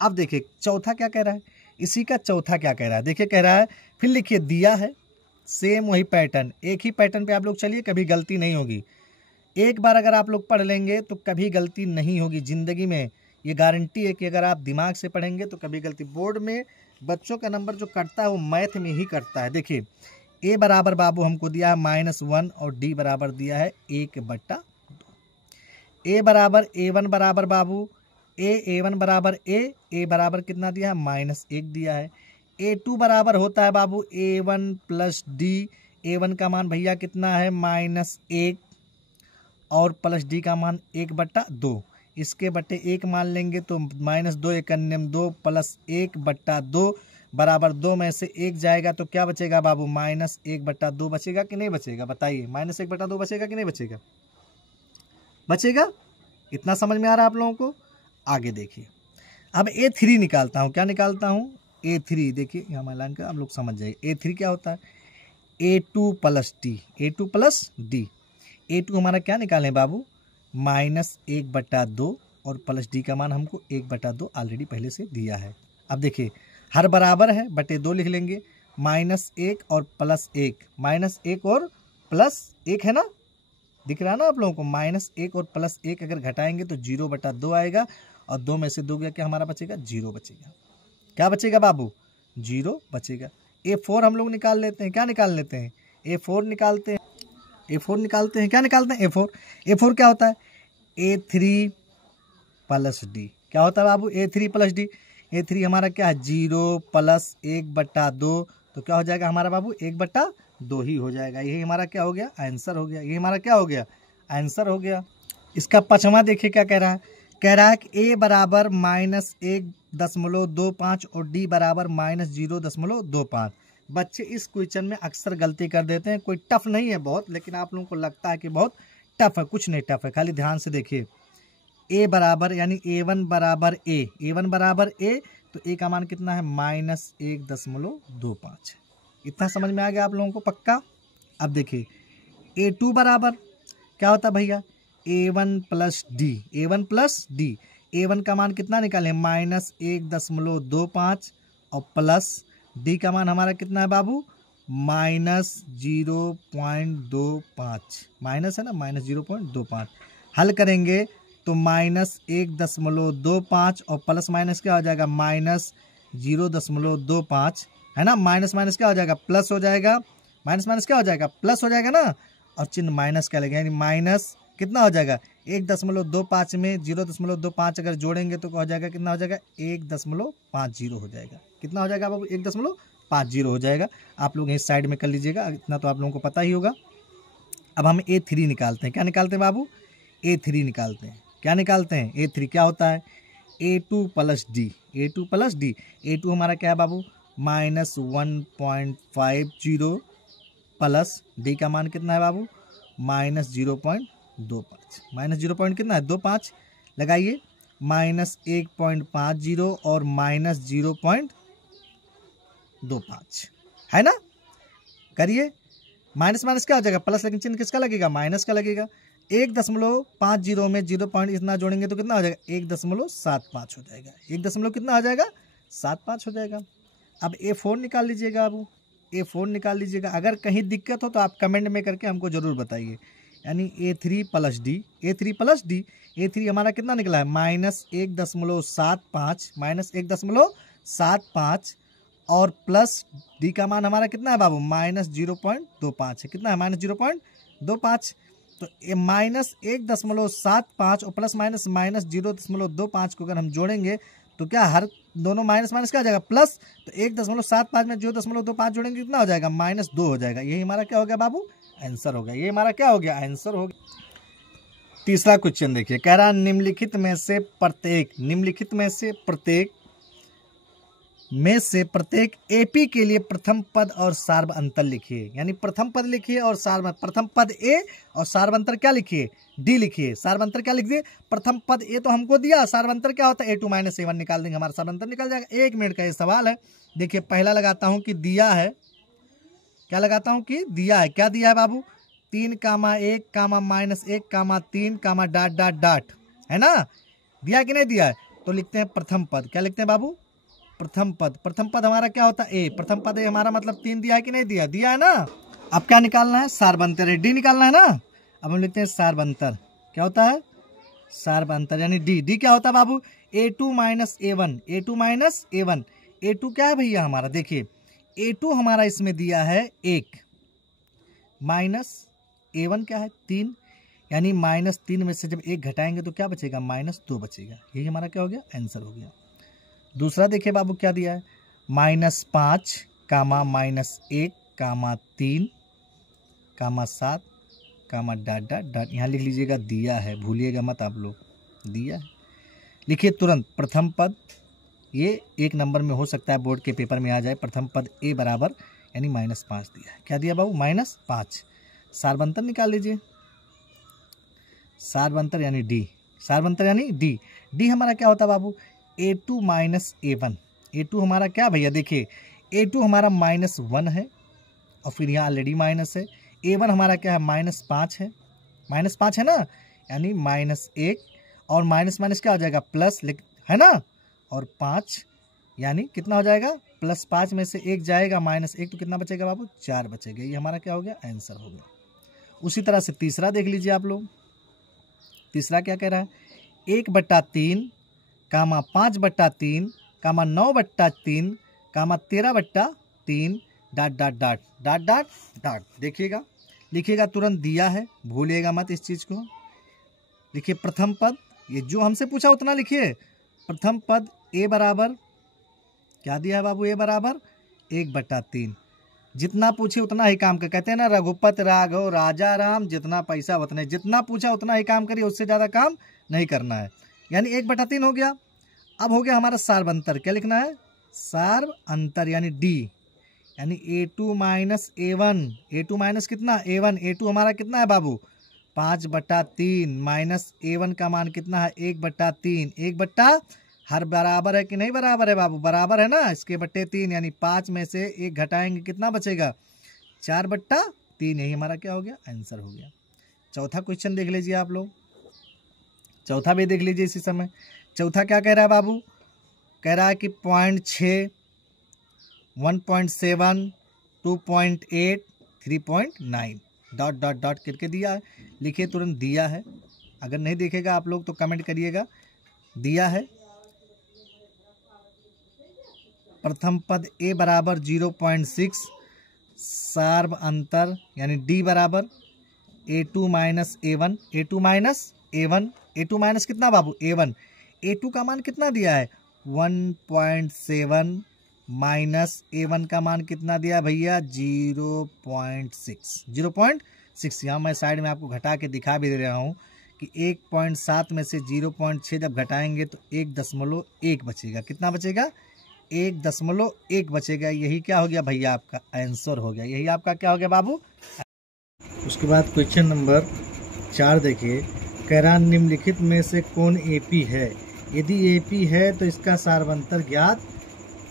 अब देखिए चौथा क्या कह रहा है, इसी का चौथा क्या कह रहा है, देखिए कह रहा है, फिर लिखिए दिया है, सेम वही पैटर्न, एक ही पैटर्न पे आप लोग चलिए, कभी गलती नहीं होगी। एक बार अगर आप लोग पढ़ लेंगे तो कभी गलती नहीं होगी ज़िंदगी में, ये गारंटी है कि अगर आप दिमाग से पढ़ेंगे तो कभी गलती। बोर्ड में बच्चों का नंबर जो कटता है वो मैथ में ही कटता है। देखिए A बराबर बाबू हमको दिया है -1, और D बराबर दिया है 1/2। A बराबर A1 बराबर बाबू A1 बराबर A बराबर कितना दिया है, -1 दिया है। A2 बराबर होता है बाबू A1 प्लस D। A1 का मान भैया कितना है, -1, और प्लस D का मान 1/2। इसके बट्टे 1 मान लेंगे तो -2 × 2 प्लस 1/2 बराबर 2 में से 1 जाएगा तो क्या बचेगा बाबू, -1/2 बचेगा कि नहीं बचेगा, बताइए। -1/2 बचेगा कि नहीं बचेगा, बचेगा। इतना समझ में आ रहा है आप लोगों को। आगे देखिए, अब A3 निकालता हूँ। क्या निकालता हूँ, A3। देखिए यहाँ मैं लाइन का आप लोग समझ जाइए। A3 क्या होता है, A2 plus D। A2 plus D। A2 हमारा क्या निकालें बाबू, -1/2, और प्लस D का मान हमको 1/2 ऑलरेडी पहले से दिया है। अब देखिए हर बराबर है, बटे 2 लिख लेंगे, -1 और +1, -1 और +1 है ना, दिख रहा है ना आप लोगों को। -1 और +1 अगर घटाएंगे तो 0/2 आएगा, और 2 में से 2 गया, क्या हमारा बचेगा, 0 बचेगा। क्या बचेगा बाबू, 0 बचेगा। A4 हम लोग निकाल लेते हैं। क्या निकाल लेते हैं, A4 निकालते हैं। A4 निकालते हैं, क्या निकालते हैं, A4 क्या होता है, A3 प्लस D। क्या होता है बाबू, A3 प्लस D। A3 हमारा क्या है, 0 + 1/2, तो क्या हो जाएगा हमारा बाबू, 1/2 ही हो जाएगा। यही हमारा क्या हो गया, आंसर हो गया। यही हमारा क्या हो गया, आंसर हो गया। इसका पचवां देखिए क्या कह रहा है, कह रहा है कि A बराबर -1.25 और D बराबर -0.25। बच्चे इस क्वेश्चन में अक्सर गलती कर देते हैं। कोई टफ नहीं है बहुत, लेकिन आप लोगों को लगता है कि बहुत टफ है, कुछ नहीं टफ है। खाली ध्यान से देखिए, A बराबर यानी A1 बराबर A बराबर A, तो A का मान कितना है, -1.25। इतना समझ में आ गया आप लोगों को, पक्का। अब देखिए A2 बराबर क्या होता है भैया, A1 प्लस D। A1 का मान कितना निकालें, -1.25, और प्लस D का मान हमारा कितना है बाबू, -0.25। माइनस है ना, -0.25। हल करेंगे तो -1.25 और प्लस माइनस क्या हो जाएगा, -0.25 है ना। माइनस माइनस क्या हो जाएगा, प्लस हो जाएगा। माइनस माइनस क्या हो जाएगा, प्लस हो जाएगा ना, और चिन्ह माइनस का लगेगा, यानी माइनस कितना हो जाएगा, 1.25 में 0.25 अगर जोड़ेंगे तो क्या हो जाएगा, कितना हो जाएगा, 1.50 हो जाएगा। कितना हो जाएगा बाबू, 1.50 5 0 हो जाएगा। आप लोग इस साइड में कर लीजिएगा, इतना तो आप लोगों को पता ही होगा। अब हम A3 निकालते हैं। क्या निकालते हैं बाबू? A3 निकालते हैं। क्या निकालते हैं? A3 क्या होता है? A2 plus D. A2 plus D. A2 हमारा क्या है बाबू? -1.50 प्लस डी का मान कितना है बाबू? -0.25। माइनस 0 पॉइंट कितना है? 25 लगाइए। -1.50 और -0.25 है ना। करिए। माइनस माइनस क्या हो जाएगा? प्लस, लेकिन चिन्ह किसका लगेगा? माइनस का लगेगा। 1.50 में 0 पॉइंट इतना जोड़ेंगे तो कितना हो जाएगा? 1.75 हो जाएगा। 1 कितना हो जाएगा? 75 हो जाएगा। अब A4 निकाल लीजिएगा। अब A4 निकाल लीजिएगा। अगर कहीं दिक्कत हो तो आप कमेंट में करके हमको ज़रूर बताइए। यानी A3 plus D. A3 plus D. A3 हमारा कितना निकला है? -1.75 -1.75 और प्लस डी का मान हमारा कितना है बाबू? -0.25 है। कितना है? -0.25। तो -1.75 और प्लस माइनस -0.25 को अगर हम जोड़ेंगे तो क्या हर दोनों माइनस माइनस क्या हो जाएगा? प्लस। तो 1.75 में 0.25 जोड़ेंगे कितना हो जाएगा? -2 हो जाएगा। यही हमारा क्या हो गया बाबू? आंसर हो गया। ये हमारा क्या हो गया? आंसर हो गया। तीसरा क्वेश्चन देखिए, कह रहा निम्नलिखित में से प्रत्येक एपी के लिए प्रथम पद और सार्वअंतर लिखिए। यानी प्रथम पद लिखिए और प्रथम पद ए और सार्वअंतर क्या लिखिए? डी लिखिए। सार्वअंतर क्या लिख दिए? प्रथम पद ए तो हमको दिया, सार्वअंतर क्या होता है? A2 - A1 निकाल देंगे, हमारा सार्वअंतर निकल जाएगा। 1 मिनट का ये सवाल है। देखिए पहला लगाता हूं कि दिया है। क्या लगाता हूं कि दिया है। क्या दिया है बाबू? 3, 1, -1, 3, डॉट है ना। दिया कि नहीं दिया है? तो लिखते हैं प्रथम पद। क्या लिखते हैं बाबू? प्रथम पद। प्रथम पद हमारा क्या होता है? ए। प्रथम पद ए हमारा मतलब 3 दिया है कि नहीं दिया? दिया है ना। अब क्या निकालना है? सार्वअंतर है। डी निकालना है ना। अब हम लिखते हैं सार्वअंतर। क्या होता है? सार्वअंतर यानी डी। डी क्या होता है बाबू? A2 - A1। A2 - A1। A2 क्या है भैया हमारा? देखिए A2 हमारा इसमें दिया है 1 माइनस A1 क्या है? 3। यानी -3 में से जब 1 घटाएंगे तो क्या बचेगा? -2 बचेगा। यही हमारा क्या हो गया? आंसर हो गया। दूसरा देखिए बाबू क्या दिया है? -5, -1, -3, -7, डॉट। यहाँ लिख लीजिएगा दिया है, भूलिएगा मत आप लोग। दिया है लिखिए तुरंत। प्रथम पद ये 1 नंबर में हो सकता है, बोर्ड के पेपर में आ जाए। प्रथम पद ए बराबर यानी -5 दिया है। क्या दिया बाबू? -5। सार्वअंतर निकाल लीजिए। सार्वअंतर यानी डी। सार्वअंतर यानी डी। डी हमारा क्या होता है बाबू? A2 - A1। A2 हमारा क्या भैया? देखिए A2 हमारा -1 है और फिर यहाँ ऑलरेडी माइनस है। A1 हमारा क्या है? -5 है। -5 है ना। यानी -1 और माइनस माइनस क्या हो जाएगा? प्लस, है ना। और 5 यानी कितना हो जाएगा? +5 में से 1 जाएगा, -1 तो कितना बचेगा बाबू? 4 बचेगा। ये हमारा क्या हो गया? आंसर हो गया। उसी तरह से तीसरा देख लीजिए आप लोग। तीसरा क्या कह रहा है? 1/3, 5/3, 9/3, 13/3, डॉट। देखिएगा, लिखिएगा तुरंत। दिया है, भूलिएगा मत इस चीज को। लिखिए प्रथम पद, ये जो हमसे पूछा उतना लिखिए। प्रथम पद ए बराबर क्या दिया है बाबू? ए बराबर 1/3। जितना पूछे उतना ही काम कर। कहते हैं ना, रघुपत राघव राजा राम, जितना पैसा उतने। जितना पूछा उतना ही काम करिए, उससे ज़्यादा काम नहीं करना है। यानी 1/3 हो गया। अब हो गया हमारा सार्वअंतर। क्या लिखना है? सार्वअंतर यानी डी। यानी A2 - A1। A2 माइनस कितना? A1। A2 हमारा कितना है बाबू? 5/3 माइनस A1 का मान कितना है? 1/3। 1 हर बराबर है कि नहीं बराबर है बाबू? बराबर है ना। इसके बट्टे 3 यानी 5 में से 1 घटाएंगे कितना बचेगा? 4/3। यही हमारा क्या हो गया? आंसर हो गया। चौथा क्वेश्चन देख लीजिए आप लोग। चौथा भी देख लीजिए इसी समय। चौथा क्या कह रहा है बाबू? कह रहा है कि 0.6, 1.7, 2.8, 3.9 डॉट करके दिया है। लिखिए तुरंत। दिया है। अगर नहीं देखेगा आप लोग तो कमेंट करिएगा। दिया है। प्रथम पद ए बराबर 0.6। सार्वअंतर यानी डी बराबर A2 - A1। A2 - A1। A2 minus कितना बाबू? A1। A2 का मान कितना दिया है? 1.7 माइनस A1 का मान कितना दिया भैया 0.6। 0.6 यहाँ मैं साइड में आपको घटा के दिखा भी दे रहा हूँ कि 1.7 में से 0.6 जब घटाएंगे तो 1.1 बचेगा। कितना बचेगा 1.1 बचेगा। यही क्या हो गया भैया आपका आंसर हो गया। यही आपका क्या हो गया बाबू। उसके बाद क्वेश्चन नंबर 4 देखिए, कह रहा निम्नलिखित में से कौन AP है। यदि AP है तो इसका सार्वंतर ज्ञात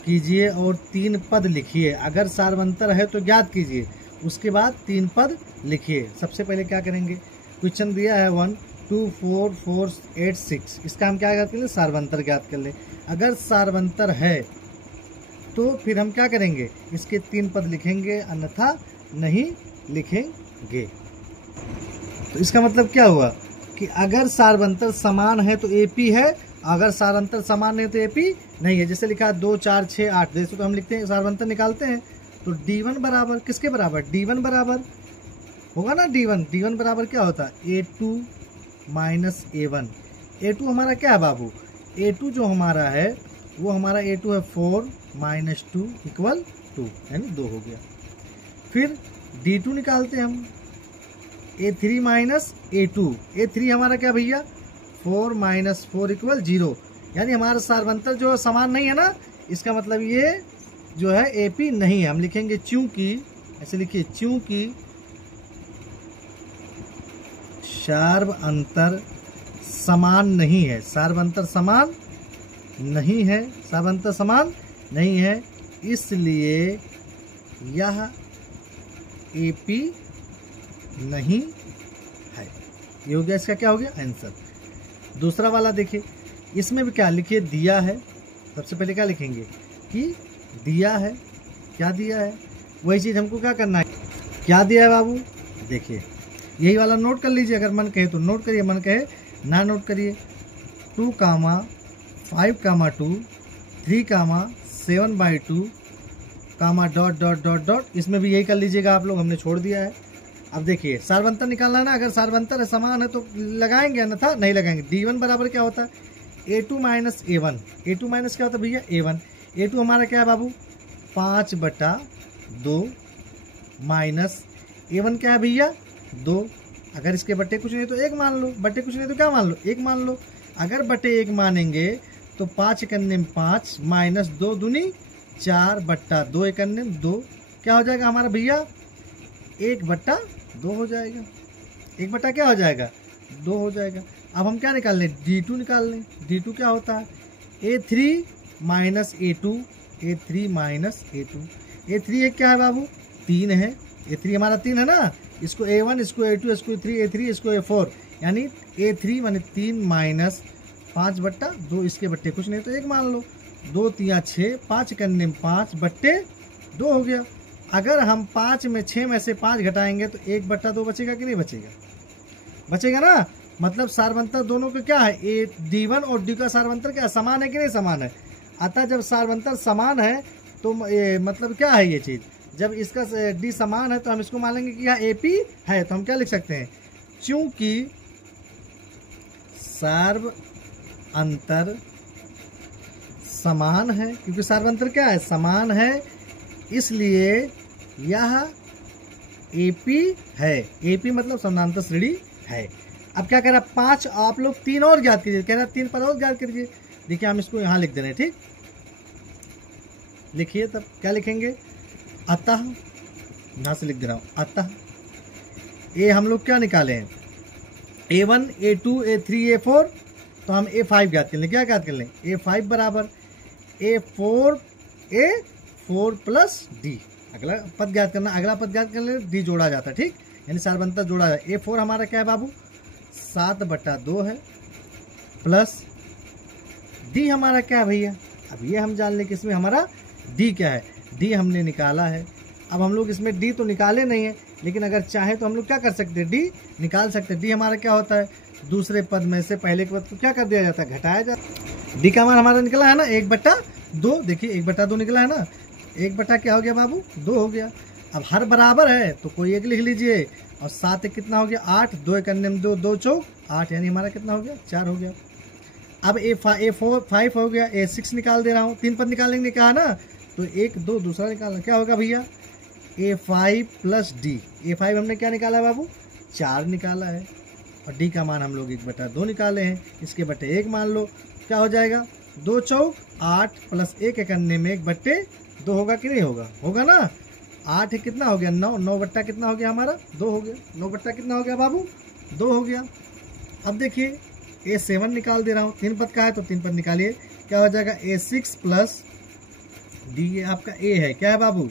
कीजिए और 3 पद लिखिए। अगर सार्वंतर है तो ज्ञात कीजिए, उसके बाद 3 पद लिखिए। सबसे पहले क्या करेंगे, क्वेश्चन दिया है 1 2 4 4 8 6, इसका हम क्या ज्ञात कर लें, सार्वंतर ज्ञात कर लें। अगर सार्वंतर है तो फिर हम क्या करेंगे, इसके 3 पद लिखेंगे, अन्यथा नहीं लिखेंगे। तो इसका मतलब क्या हुआ कि अगर सार्वंतर समान है तो AP है, अगर सार्वंतर समान नहीं तो AP नहीं है। जैसे लिखा है 2 4 6 8, जैसे तो हम लिखते हैं सार्वंतर निकालते हैं तो D1 बराबर किसके बराबर, D1 बराबर होगा ना। D1 बराबर क्या होता है A2 माइनस A1। A2 हमारा क्या है बाबू, A2 जो हमारा है वो हमारा A2 है 4 माइनस 2 इक्वल 2, यानी 2 हो गया। फिर D2 निकालते हैं हम, A3 माइनस A2। A3 हमारा क्या भैया 4 माइनस 4 इक्वल 0, यानी हमारा सार्वंतर जो समान नहीं है ना, इसका मतलब ये जो है AP नहीं है। हम लिखेंगे चूंकि, ऐसे लिखिए चूंकि सार्वंतर समान नहीं है, सार्वंतर समान नहीं है, सार्वंतर समान नहीं है, इसलिए यह AP नहीं है। ये हो गया, इसका क्या हो गया आंसर। दूसरा वाला देखिए, इसमें भी क्या लिखिए, दिया है। सबसे पहले क्या लिखेंगे कि दिया है, क्या दिया है, वही चीज़ हमको क्या करना है, क्या दिया है बाबू। देखिए यही वाला नोट कर लीजिए, अगर मन कहे तो नोट करिए, मन कहे ना नोट करिए। 2, 5, 2 3, 7/2 डॉट डॉट डॉट डॉट, इसमें भी यही कर लीजिएगा आप लोग, हमने छोड़ दिया है। अब देखिए सार्वंतर निकालना है ना, अगर सार्वंतर समान है तो लगाएंगे, अन्यथा नहीं लगाएंगे। D1 बराबर क्या होता है A2 minus A1। A2 minus क्या होता है भैया A1। A2 हमारा क्या है बाबू 5/2 माइनस A1 क्या है भैया 2। अगर इसके बट्टे कुछ नहीं तो 1 मान लो, बट्टे कुछ नहीं तो क्या मान लो 1 मान लो। अगर बट्टे 1 मानेंगे तो 5 एकन्ने में 5 माइनस 2 दूनी 4/2 एकन्ने में 2, क्या हो जाएगा हमारा भैया 1/2 हो जाएगा। 1 क्या हो जाएगा 2 हो जाएगा। अब हम क्या निकाल लें, D2 निकाल लें। D2 क्या होता है A3 minus A2, A3 minus A2। A3 एक क्या है बाबू 3 है, A3 हमारा 3 है ना, इसको A1, इसको A2, इसको A3, इसको A4, यानी A3 माने 3 माइनस 5/2, इसके बट्टे कुछ नहीं तो 1 मान लो। 2 3 6, 5 करने में 5/2 हो गया। अगर हम 5 में 6 में से 5 घटाएंगे तो 1/2 बचेगा कि नहीं बचेगा, बचेगा ना। मतलब सार्वंतर दोनों का क्या है, D1 और D का सार्वंतर क्या समान है कि नहीं समान है। अतः जब सार्वंतर समान है तो मतलब क्या है ये चीज़, जब इसका D समान है तो हम इसको मानेंगे कि यह AP है। तो हम क्या लिख सकते हैं, चूंकि सार्वंतर समान है, क्योंकि सार्वंतर क्या है समान है, इसलिए यह AP है। AP मतलब समानांतर श्रेणी है। अब क्या कह रहा है 5, आप लोग 3 और ज्ञात कीजिए, कह रहा है 3 पर और ज्ञात कीजिए। देखिए हम इसको यहाँ लिख दे रहे हैं, ठीक लिखिए। तब क्या लिखेंगे, अतः, यहाँ से लिख दे रहा हूँ, अतः ये हम लोग क्या निकाले हैं A1, A2, A3, A4, तो हम A5 ज्ञात कर लें। क्या ज्ञात कर लें, A5 बराबर A4 प्लस D। अगला पद ज्ञात करना, अगला पद ज्ञात करने D जोड़ा जाता है, ठीक, यानी सार्वंतर जोड़ा जाता है। A4 हमारा क्या है बाबू 7/2 है, प्लस D हमारा क्या है भैया, अब ये हम जान लें कि इसमें हमारा D क्या है। D हमने निकाला है। अब हम लोग इसमें D तो निकाले नहीं है, लेकिन अगर चाहे तो हम लोग क्या कर सकते हैं, D निकाल सकते हैं। D हमारा क्या होता है, दूसरे पद में से पहले के पद को क्या कर दिया जाता है, घटाया जाता है। D का मान हमारा निकला है ना 1/2, देखिए 1/2 निकला है ना, 1 क्या हो गया बाबू 2 हो गया। अब हर बराबर है तो कोई एक लिख लीजिए, और 7 कितना हो गया 8, 2 करने में 2, 2 चौक 8, यानी हमारा कितना हो गया 4 हो गया। अब A4 5 हो गया, A6 निकाल दे रहा हूँ, 3 पद निकालने ने कहा ना, तो 1 2 दूसरा निकालना, क्या होगा भैया A5 प्लस डी। A5 हमने क्या निकाला है बाबू 4 निकाला है, और डी का मान हम लोग 1/2 निकाले हैं, इसके बटे 1 मान लो, क्या हो जाएगा 2 चौक 8 प्लस 1 करने में 1/2 होगा कि नहीं होगा, होगा ना। 8 है कितना हो गया 9, 9 बट्टा कितना हो गया हमारा 2 हो गया, 9 बट्टा कितना हो गया बाबू 2 हो गया। अब देखिए A7 निकाल दे रहा हूँ, 3 पद का है तो 3 पद निकालिए, क्या हो जाएगा A6 प्लस डी। ये आपका A है, क्या है बाबू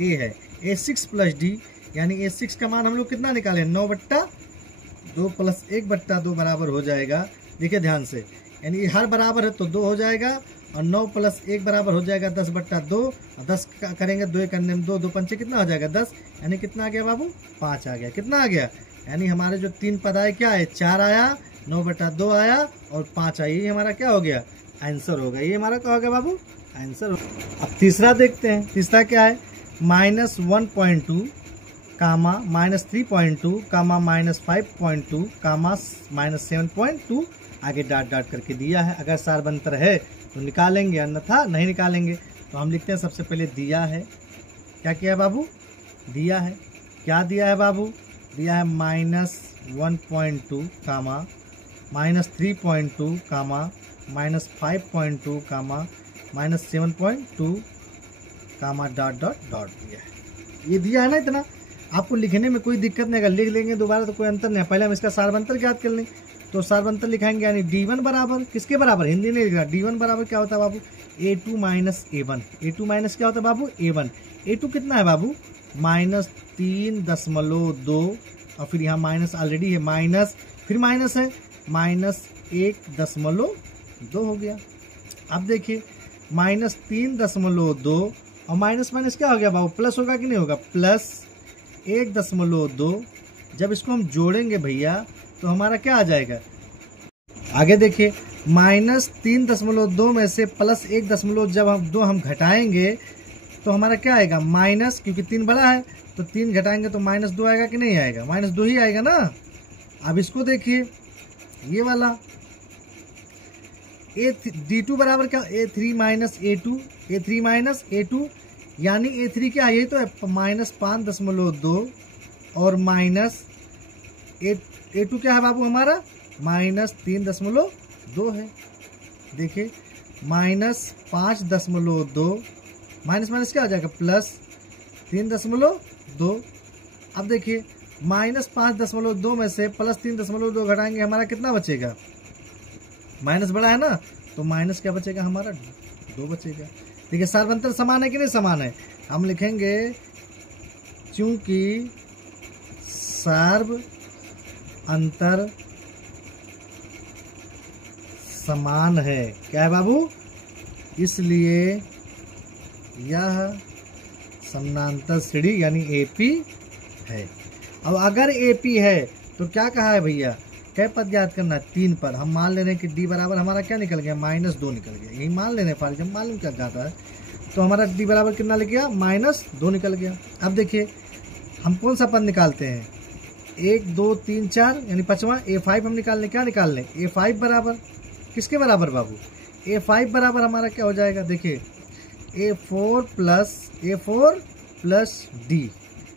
A है, A6 प्लस डी, यानी A6 का मान हम लोग कितना निकाले 9/2 प्लस 1/2 बराबर हो जाएगा। देखिए ध्यान से, यानी हर बराबर है तो 2 हो जाएगा, और 9 प्लस 1 बराबर हो जाएगा 10/2, और 10 करेंगे 2 करने में 2 2 पंचे कितना हो जाएगा 10, यानी कितना आ गया बाबू 5 आ गया। कितना आ गया, यानी हमारे जो 3 पद आए क्या है 4 आया, 9/2 आया और 5 आया, ये हमारा क्या हो गया आंसर हो गया। ये हमारा क्या हो गया बाबू आंसर हो। अब तीसरा देखते हैं, तीसरा क्या है -1.2 कामा -3.2 कामा -5.2 कामा -7.2, आगे डॉट डॉट करके दिया है। अगर सारबंतर है तो निकालेंगे, अन्यथा नहीं निकालेंगे। तो हम लिखते हैं सबसे पहले दिया है, क्या किया है बाबू दिया है, क्या दिया है बाबू दिया है -1.2 कामा -3.2 कामा -5.2 कामा -7.2 कामा डॉट डॉट डॉट दिया है। ये दिया है ना, इतना आपको लिखने में कोई दिक्कत नहीं, अगर लिख लेंगे दोबारा तो कोई अंतर नहीं है। पहले हम इसका सारबंतर ज्ञात कर लें, तो सारबंतर लिखाएंगे, यानी D1 बराबर किसके बराबर, हिंदी नहीं लिखा, D1 बराबर क्या होता है बाबू A2 minus A1। A2 minus क्या होता है बाबू A1। A2 कितना है बाबू -3.2, और फिर यहाँ माइनस ऑलरेडी है, माइनस फिर माइनस है -1.2 हो गया। अब देखिए -3.2 और माइनस माइनस क्या हो गया बाबू प्लस होगा कि नहीं होगा, +1.2। जब इसको हम जोड़ेंगे भैया तो हमारा क्या आ जाएगा, आगे देखिए -3.2 में से +1. जब हम 2 हम घटाएंगे तो हमारा क्या आएगा माइनस, क्योंकि 3 बड़ा है तो 3 घटाएंगे तो -2 आएगा कि नहीं आएगा, -2 ही आएगा ना। अब इसको देखिए ये वाला D2 बराबर क्या A3 minus A2, A3 minus A2, यानी A3 क्या है, ये तो है -5.2 और माइनस A2 क्या है बाबू हमारा -3.2 है। देखिए -5.2 माइनस माइनस क्या हो जाएगा +3.2। अब देखिए -5.2 में से +3.2 घटाएंगे हमारा कितना बचेगा, माइनस बड़ा है ना, तो माइनस क्या बचेगा हमारा 2 बचेगा। देखिए सारबंतर समान है कि नहीं समान है, हम लिखेंगे चूंकि सार्व अंतर समान है, क्या है बाबू, इसलिए यह समानांतर श्रेणी यानी AP है। अब अगर AP है तो क्या कहा है भैया, कै पद याद करना है 3 पद। हम मान ले रहे हैं कि D बराबर हमारा क्या निकल गया -2 निकल गया, यही मान ले रहे हैं फार जब मालूम क्या जाता है, तो हमारा D बराबर कितना लिख गया -2 निकल गया। अब देखिए हम कौन सा पद निकालते हैं 1 2 3 4, यानी 5वां A5 हम निकाल लें, क्या निकाल लें A5 बराबर किसके बराबर बाबू, A5 बराबर हमारा क्या हो जाएगा, देखिए A4 प्लस D।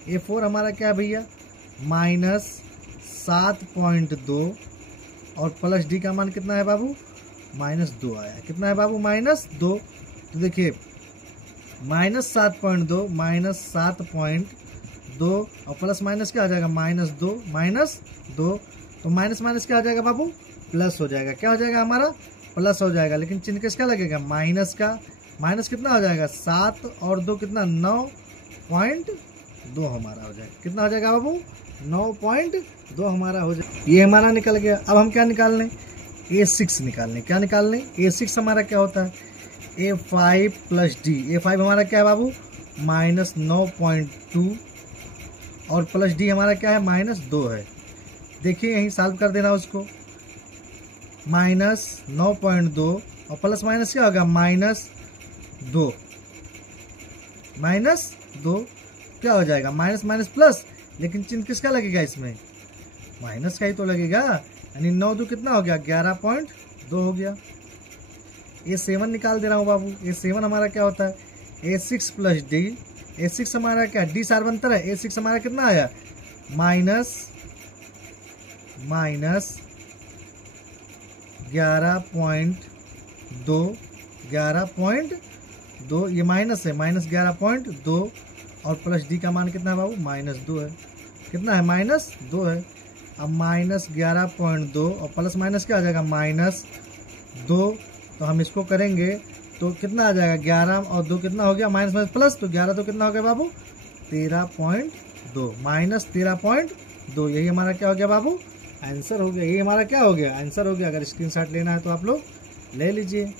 A4 हमारा क्या है भैया -7.2 और प्लस D का मान कितना है बाबू -2 आया, कितना है बाबू -2। तो देखिए -7.2 और प्लस माइनस क्या हो जाएगा -2 तो माइनस माइनस क्या हो जाएगा बाबू प्लस हो जाएगा, क्या हो जाएगा हमारा प्लस हो जाएगा, लेकिन चिन्ह किसका लगेगा माइनस का। माइनस कितना हो जाएगा 7 और 2 कितना 9.2 हमारा हो जाएगा, कितना हो जाएगा बाबू 9.2 हमारा हो जाएगा। ये हमारा निकल गया। अब हम क्या निकाल लें A6 निकाल लें, क्या निकाल लें A6 हमारा क्या होता है A5 प्लस D। A5 हमारा क्या है बाबू -9.2 और प्लस D हमारा क्या है -2 है। देखिए यहीं सॉल्व कर देना उसको, -9.2 और प्लस माइनस क्या होगा -2 क्या हो जाएगा माइनस माइनस प्लस, लेकिन चिन्ह किसका लगेगा इसमें माइनस का ही तो लगेगा, यानी 9 कितना हो गया 11.2 हो गया। A7 निकाल दे रहा हूँ बाबू। A7 हमारा क्या होता है A6 प्लस डी, A6 हमारा क्या डी सार्वंतर है, A6 हमारा कितना आया माइनस 11.2, ये माइनस है, माइनस 11.2 और प्लस डी का मान कितना है बाबू -2 है, कितना है -2 है। अब -11.2 और प्लस माइनस क्या आ जाएगा -2, तो हम इसको करेंगे तो कितना आ जाएगा 11 और 2 कितना हो गया माइनस माइनस प्लस, तो 11 तो कितना हो गया बाबू 13.2 -13.2, यही हमारा क्या हो गया बाबू आंसर हो गया। ये हमारा क्या हो गया आंसर हो गया। अगर स्क्रीनशॉट लेना है तो आप लोग ले लीजिए।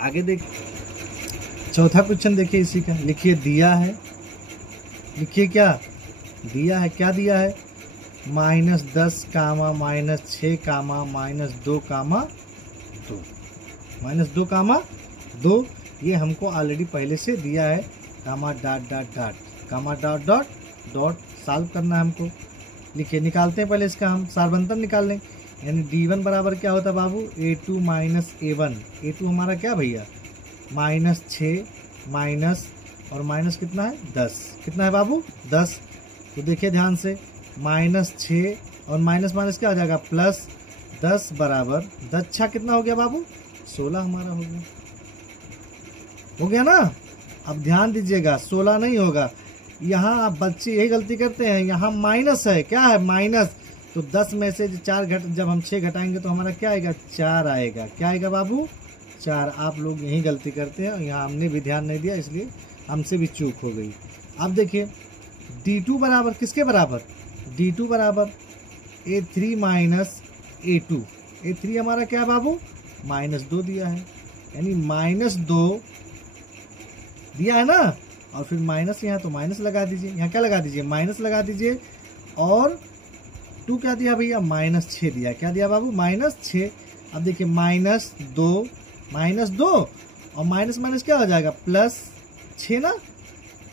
आगे देख चौथा क्वेश्चन देखिए इसी का, लिखिए दिया है, लिखिए क्या दिया है, क्या दिया है -10 कामा -6 कामा -2 कामा 2, ये हमको ऑलरेडी पहले से दिया है। कामा डॉट डॉट डॉट, कामा डॉट डॉट डॉट सॉल्व करना है हमको। लिखिए निकालते हैं पहले इसका हम सार्वंतर निकाल लें, यानी D1 बराबर क्या होता है बाबू A2 माइनस A1, A2 हमारा क्या भैया -6 माइनस और माइनस कितना है 10, कितना है बाबू 10। तो देखिए ध्यान से -6 और माइनस माइनस क्या हो जाएगा +10 बराबर 10 छा कितना हो गया बाबू 16 हमारा हो गया ना। अब ध्यान दीजिएगा 16 नहीं होगा, यहाँ आप बच्चे यही गलती करते हैं, यहाँ माइनस है, क्या है माइनस, तो 10 में से 4 जब हम 6 घटाएंगे तो हमारा क्या आएगा 4 आएगा, क्या आएगा बाबू 4। आप लोग यही गलती करते हैं, यहाँ हमने भी ध्यान नहीं दिया इसलिए हमसे भी चूक हो गई। अब देखिए D2 बराबर किसके बराबर, D2 बराबर A3 माइनस A2, A3 हमारा क्या है बाबू -2 दिया है, यानी -2 दिया है ना, और फिर माइनस यहाँ तो माइनस लगा दीजिए, यहाँ क्या लगा दीजिए माइनस लगा दीजिए, और 2 क्या दिया भैया -6 दिया, क्या दिया बाबू -6। अब देखिए -2 और माइनस माइनस क्या हो जाएगा +6 ना।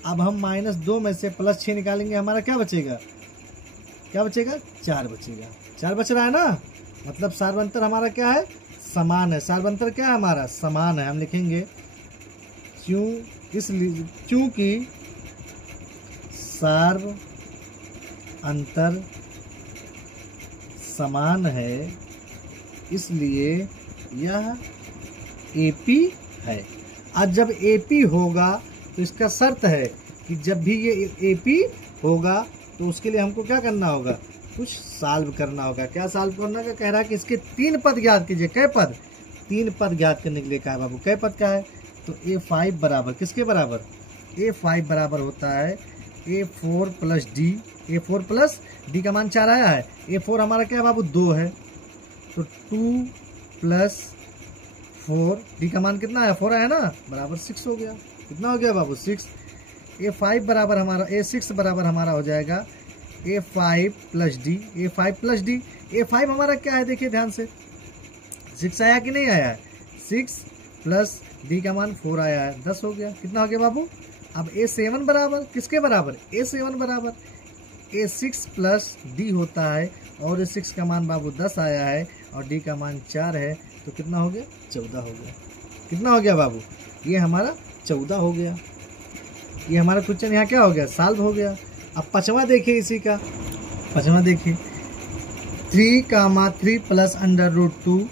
अब हम -2 में से +6 निकालेंगे, हमारा क्या बचेगा 4 बचेगा, 4 बच रहा है ना, मतलब सार्वंतर हमारा क्या है समान है, सार्वंतर क्या है हमारा समान है। हम लिखेंगे चूंकि सार्वंतर समान है इसलिए यह AP है। आज जब AP होगा तो इसका शर्त है कि जब भी ये AP होगा तो उसके लिए हमको क्या करना होगा कुछ सॉल्व करना होगा। क्या सॉल्व करना का कह रहा है कि इसके 3 पद ज्ञात कीजिए। कै पद 3 पद ज्ञात करने के लिए कहा है बाबू, कै पद का है तो A5 बराबर किसके बराबर, A5 बराबर होता है A4 plus D, A4 plus D का मान 4 आया है, A4 हमारा क्या है बाबू 2 है, तो 2 प्लस 4 D का मान कितना है 4 आया ना, बराबर 6 हो गया। कितना हो गया बाबू 6। A5 बराबर हमारा A6 बराबर हमारा हो जाएगा A5 plus D, A5 plus D। A5 हमारा क्या है देखिए ध्यान से 6 आया कि नहीं आया है, 6 प्लस D का मान 4 आया है, 10 हो गया। कितना हो गया बाबू। अब A7 बराबर किसके बराबर, A7 बराबर A6 प्लस D होता है, और A6 का मान बाबू 10 आया है और D का मान 4 है, तो कितना हो गया 14 हो गया। कितना हो गया बाबू, ये हमारा 14 हो गया। ये हमारा क्वेश्चन यहाँ क्या हो गया सॉल्व हो गया। अब पांचवा देखिए इसी का, पांचवा देखिए 3 कामा 3 प्लस √2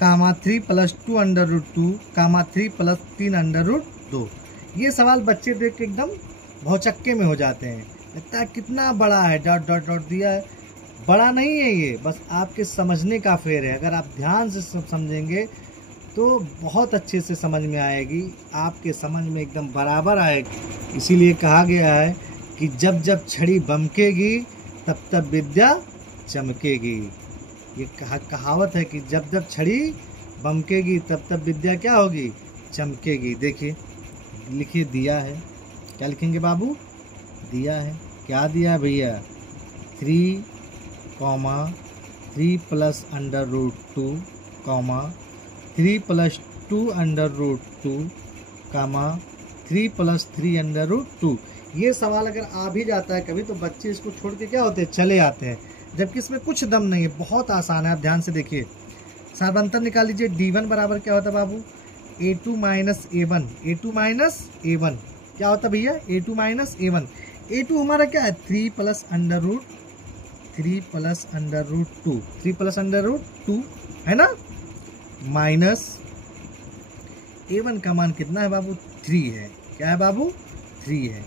कामा 3 प्लस 2 √2 कामा 3 प्लस 3 √2। ये सवाल बच्चे देख के एकदम भौचक्के में हो जाते हैं, लगता है कितना बड़ा है, डॉट डॉट डॉट दिया है। बड़ा नहीं है ये, बस आपके समझने का फेर है। अगर आप ध्यान से सब समझेंगे तो बहुत अच्छे से समझ में आएगी, आपके समझ में एकदम बराबर आएगी। इसीलिए कहा गया है कि जब जब छड़ी बमकेगी तब तब विद्या चमकेगी। ये कहावत है कि जब जब छड़ी बमकेगी तब तब विद्या क्या होगी चमकेगी। देखिए लिखिए दिया है, क्या लिखेंगे बाबू दिया है, क्या दिया है भैया 3 प्लस √2 3 प्लस 2 √2 3 प्लस 3 √2। ये सवाल अगर आ भी जाता है कभी तो बच्चे इसको छोड़ के क्या होते हैं चले आते हैं, जबकि इसमें कुछ दम नहीं है, बहुत आसान है। आप ध्यान से देखिए, सार्वंतर निकाल लीजिए। D1 बराबर क्या होता है बाबू A2 minus A1, A2 minus A1 क्या होता है भैया, A2 माइनस A1। A2 हमारा क्या है 3 प्लस अंडर रूट 2 है ना, माइनस A1 का मान कितना है बाबू 3 है, क्या है बाबू 3 है।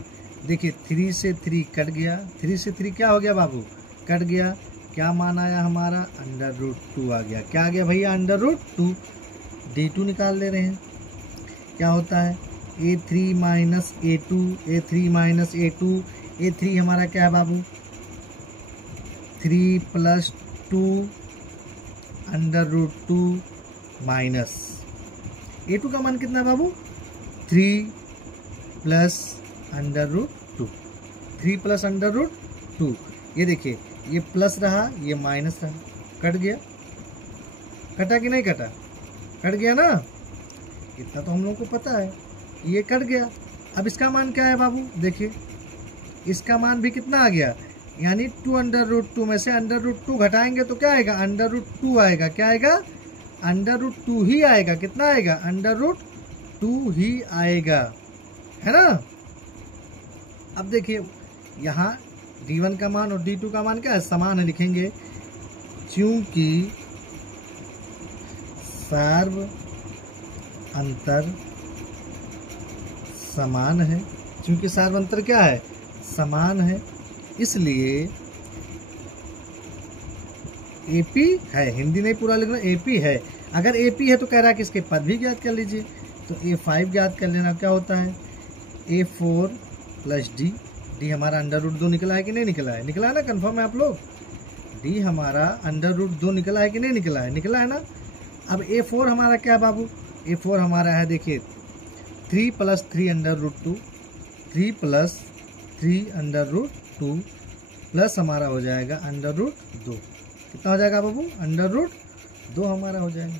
देखिए 3 से 3 कट गया, 3 से 3 क्या हो गया बाबू, कट गया। क्या मान आया हमारा, अंडर रूट 2 आ गया। क्या आ गया भैया, अंडर रूट 2। D2 निकाल ले रहे हैं, क्या होता है A3 minus A2, A3 minus A2, A3 हमारा क्या है बाबू 3 plus 2 under root 2 minus A2 का मान कितना है बाबू 3 plus under root 2, 3 plus under root 2। ये देखिए ये प्लस रहा, ये माइनस रहा, कट गया, कटा कि नहीं कटा, कट गया ना, इतना तो हम लोग को पता है, ये कट गया। अब इसका मान क्या है बाबू, देखिए इसका मान भी कितना आ गया, यानी 2 अंडर रूट 2 में से अंडर रूट 2 घटाएंगे तो क्या आएगा, अंडर रूट 2 आएगा। क्या आएगा, अंडर रूट 2 ही आएगा। कितना आएगा, अंडर रूट 2 ही आएगा, है ना। अब देखिए यहाँ D1 का मान और D2 का मान क्या है, समान है, लिखेंगे क्योंकि सार्व अंतर समान है, क्योंकि सार्व अंतर क्या है, समान है, इसलिए AP है, हिंदी नहीं पूरा लिखना, AP है। अगर AP है तो कह रहा है कि इसके पद भी ज्ञात कर लीजिए, तो A5 ज्ञात कर लेना। क्या होता है A4 प्लस D हमारा अंडर रूट 2 निकला है कि नहीं निकला है, निकला है ना, कंफर्म है आप लोग। D हमारा अंडर रूट 2 निकला है कि नहीं निकला है, निकला है ना। अब A4 हमारा क्या है बाबू, A4 हमारा है देखिए 3 plus 3 under root 2, 3 plus 3 under root 2 plus हमारा हो जाएगा अंडर रूट 2। कितना हो जाएगा बाबू, अंडर रूट 2 हमारा हो जाएगा,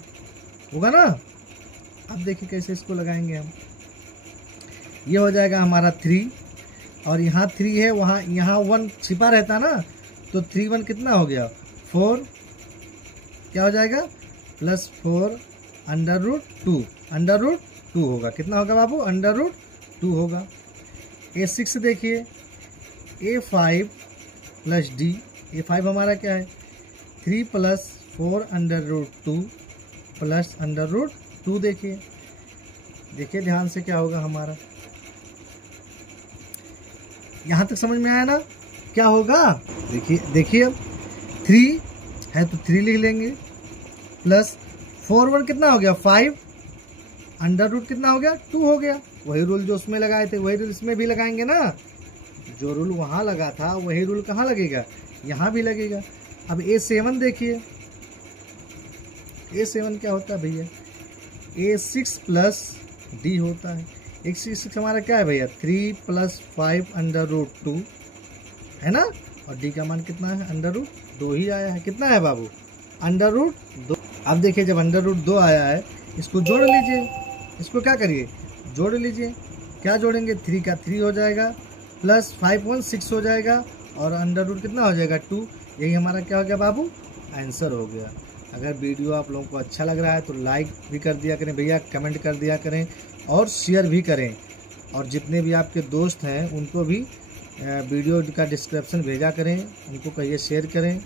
होगा ना। अब देखिए कैसे इसको लगाएंगे हम, ये हो जाएगा हमारा 3 और यहाँ 3 है, वहाँ यहाँ 1 छिपा रहता ना, तो 3 1 कितना हो गया 4, क्या हो जाएगा plus 4 under root 2, under root 2 होगा। कितना होगा बाबू, अंडर रूट 2 होगा। A6 देखिए A5 प्लस D, A5 हमारा क्या है 3 plus 4 under root 2 plus under root 2। देखिए देखिए ध्यान से क्या होगा हमारा, यहां तक समझ में आया ना, क्या होगा देखिए देखिए 3 है तो 3 लिख लेंगे, प्लस 4 1 कितना हो गया 5, अंडर रूट कितना हो गया 2 हो गया। वही रूल जो उसमें लगाए थे वही रूल इसमें भी लगाएंगे ना, जो रूल वहां लगा था वही रूल कहाँ लगेगा, यहाँ भी लगेगा। अब A7 देखिए, A7 क्या होता है भैया A6 प्लस D होता है। A6 हमारा क्या है भैया 3 प्लस 5 अंडर रूट 2 है ना, और D का मान कितना है अंडर रूट 2 ही आया है। कितना है बाबू अंडर रूट 2। अब देखिए जब अंडर रूट 2 आया है इसको जोड़ लीजिए, इसको क्या करिए जोड़ लीजिए। क्या जोड़ेंगे 3 का 3 हो जाएगा प्लस 5 1 6 हो जाएगा और अंडर रूट कितना हो जाएगा 2। यही हमारा क्या हो गया बाबू आंसर हो गया। अगर वीडियो आप लोगों को अच्छा लग रहा है तो लाइक भी कर दिया करें भैया, कमेंट कर दिया करें और शेयर भी करें, और जितने भी आपके दोस्त हैं उनको भी वीडियो का डिस्क्रिप्शन भेजा करें, उनको कहिए शेयर करें।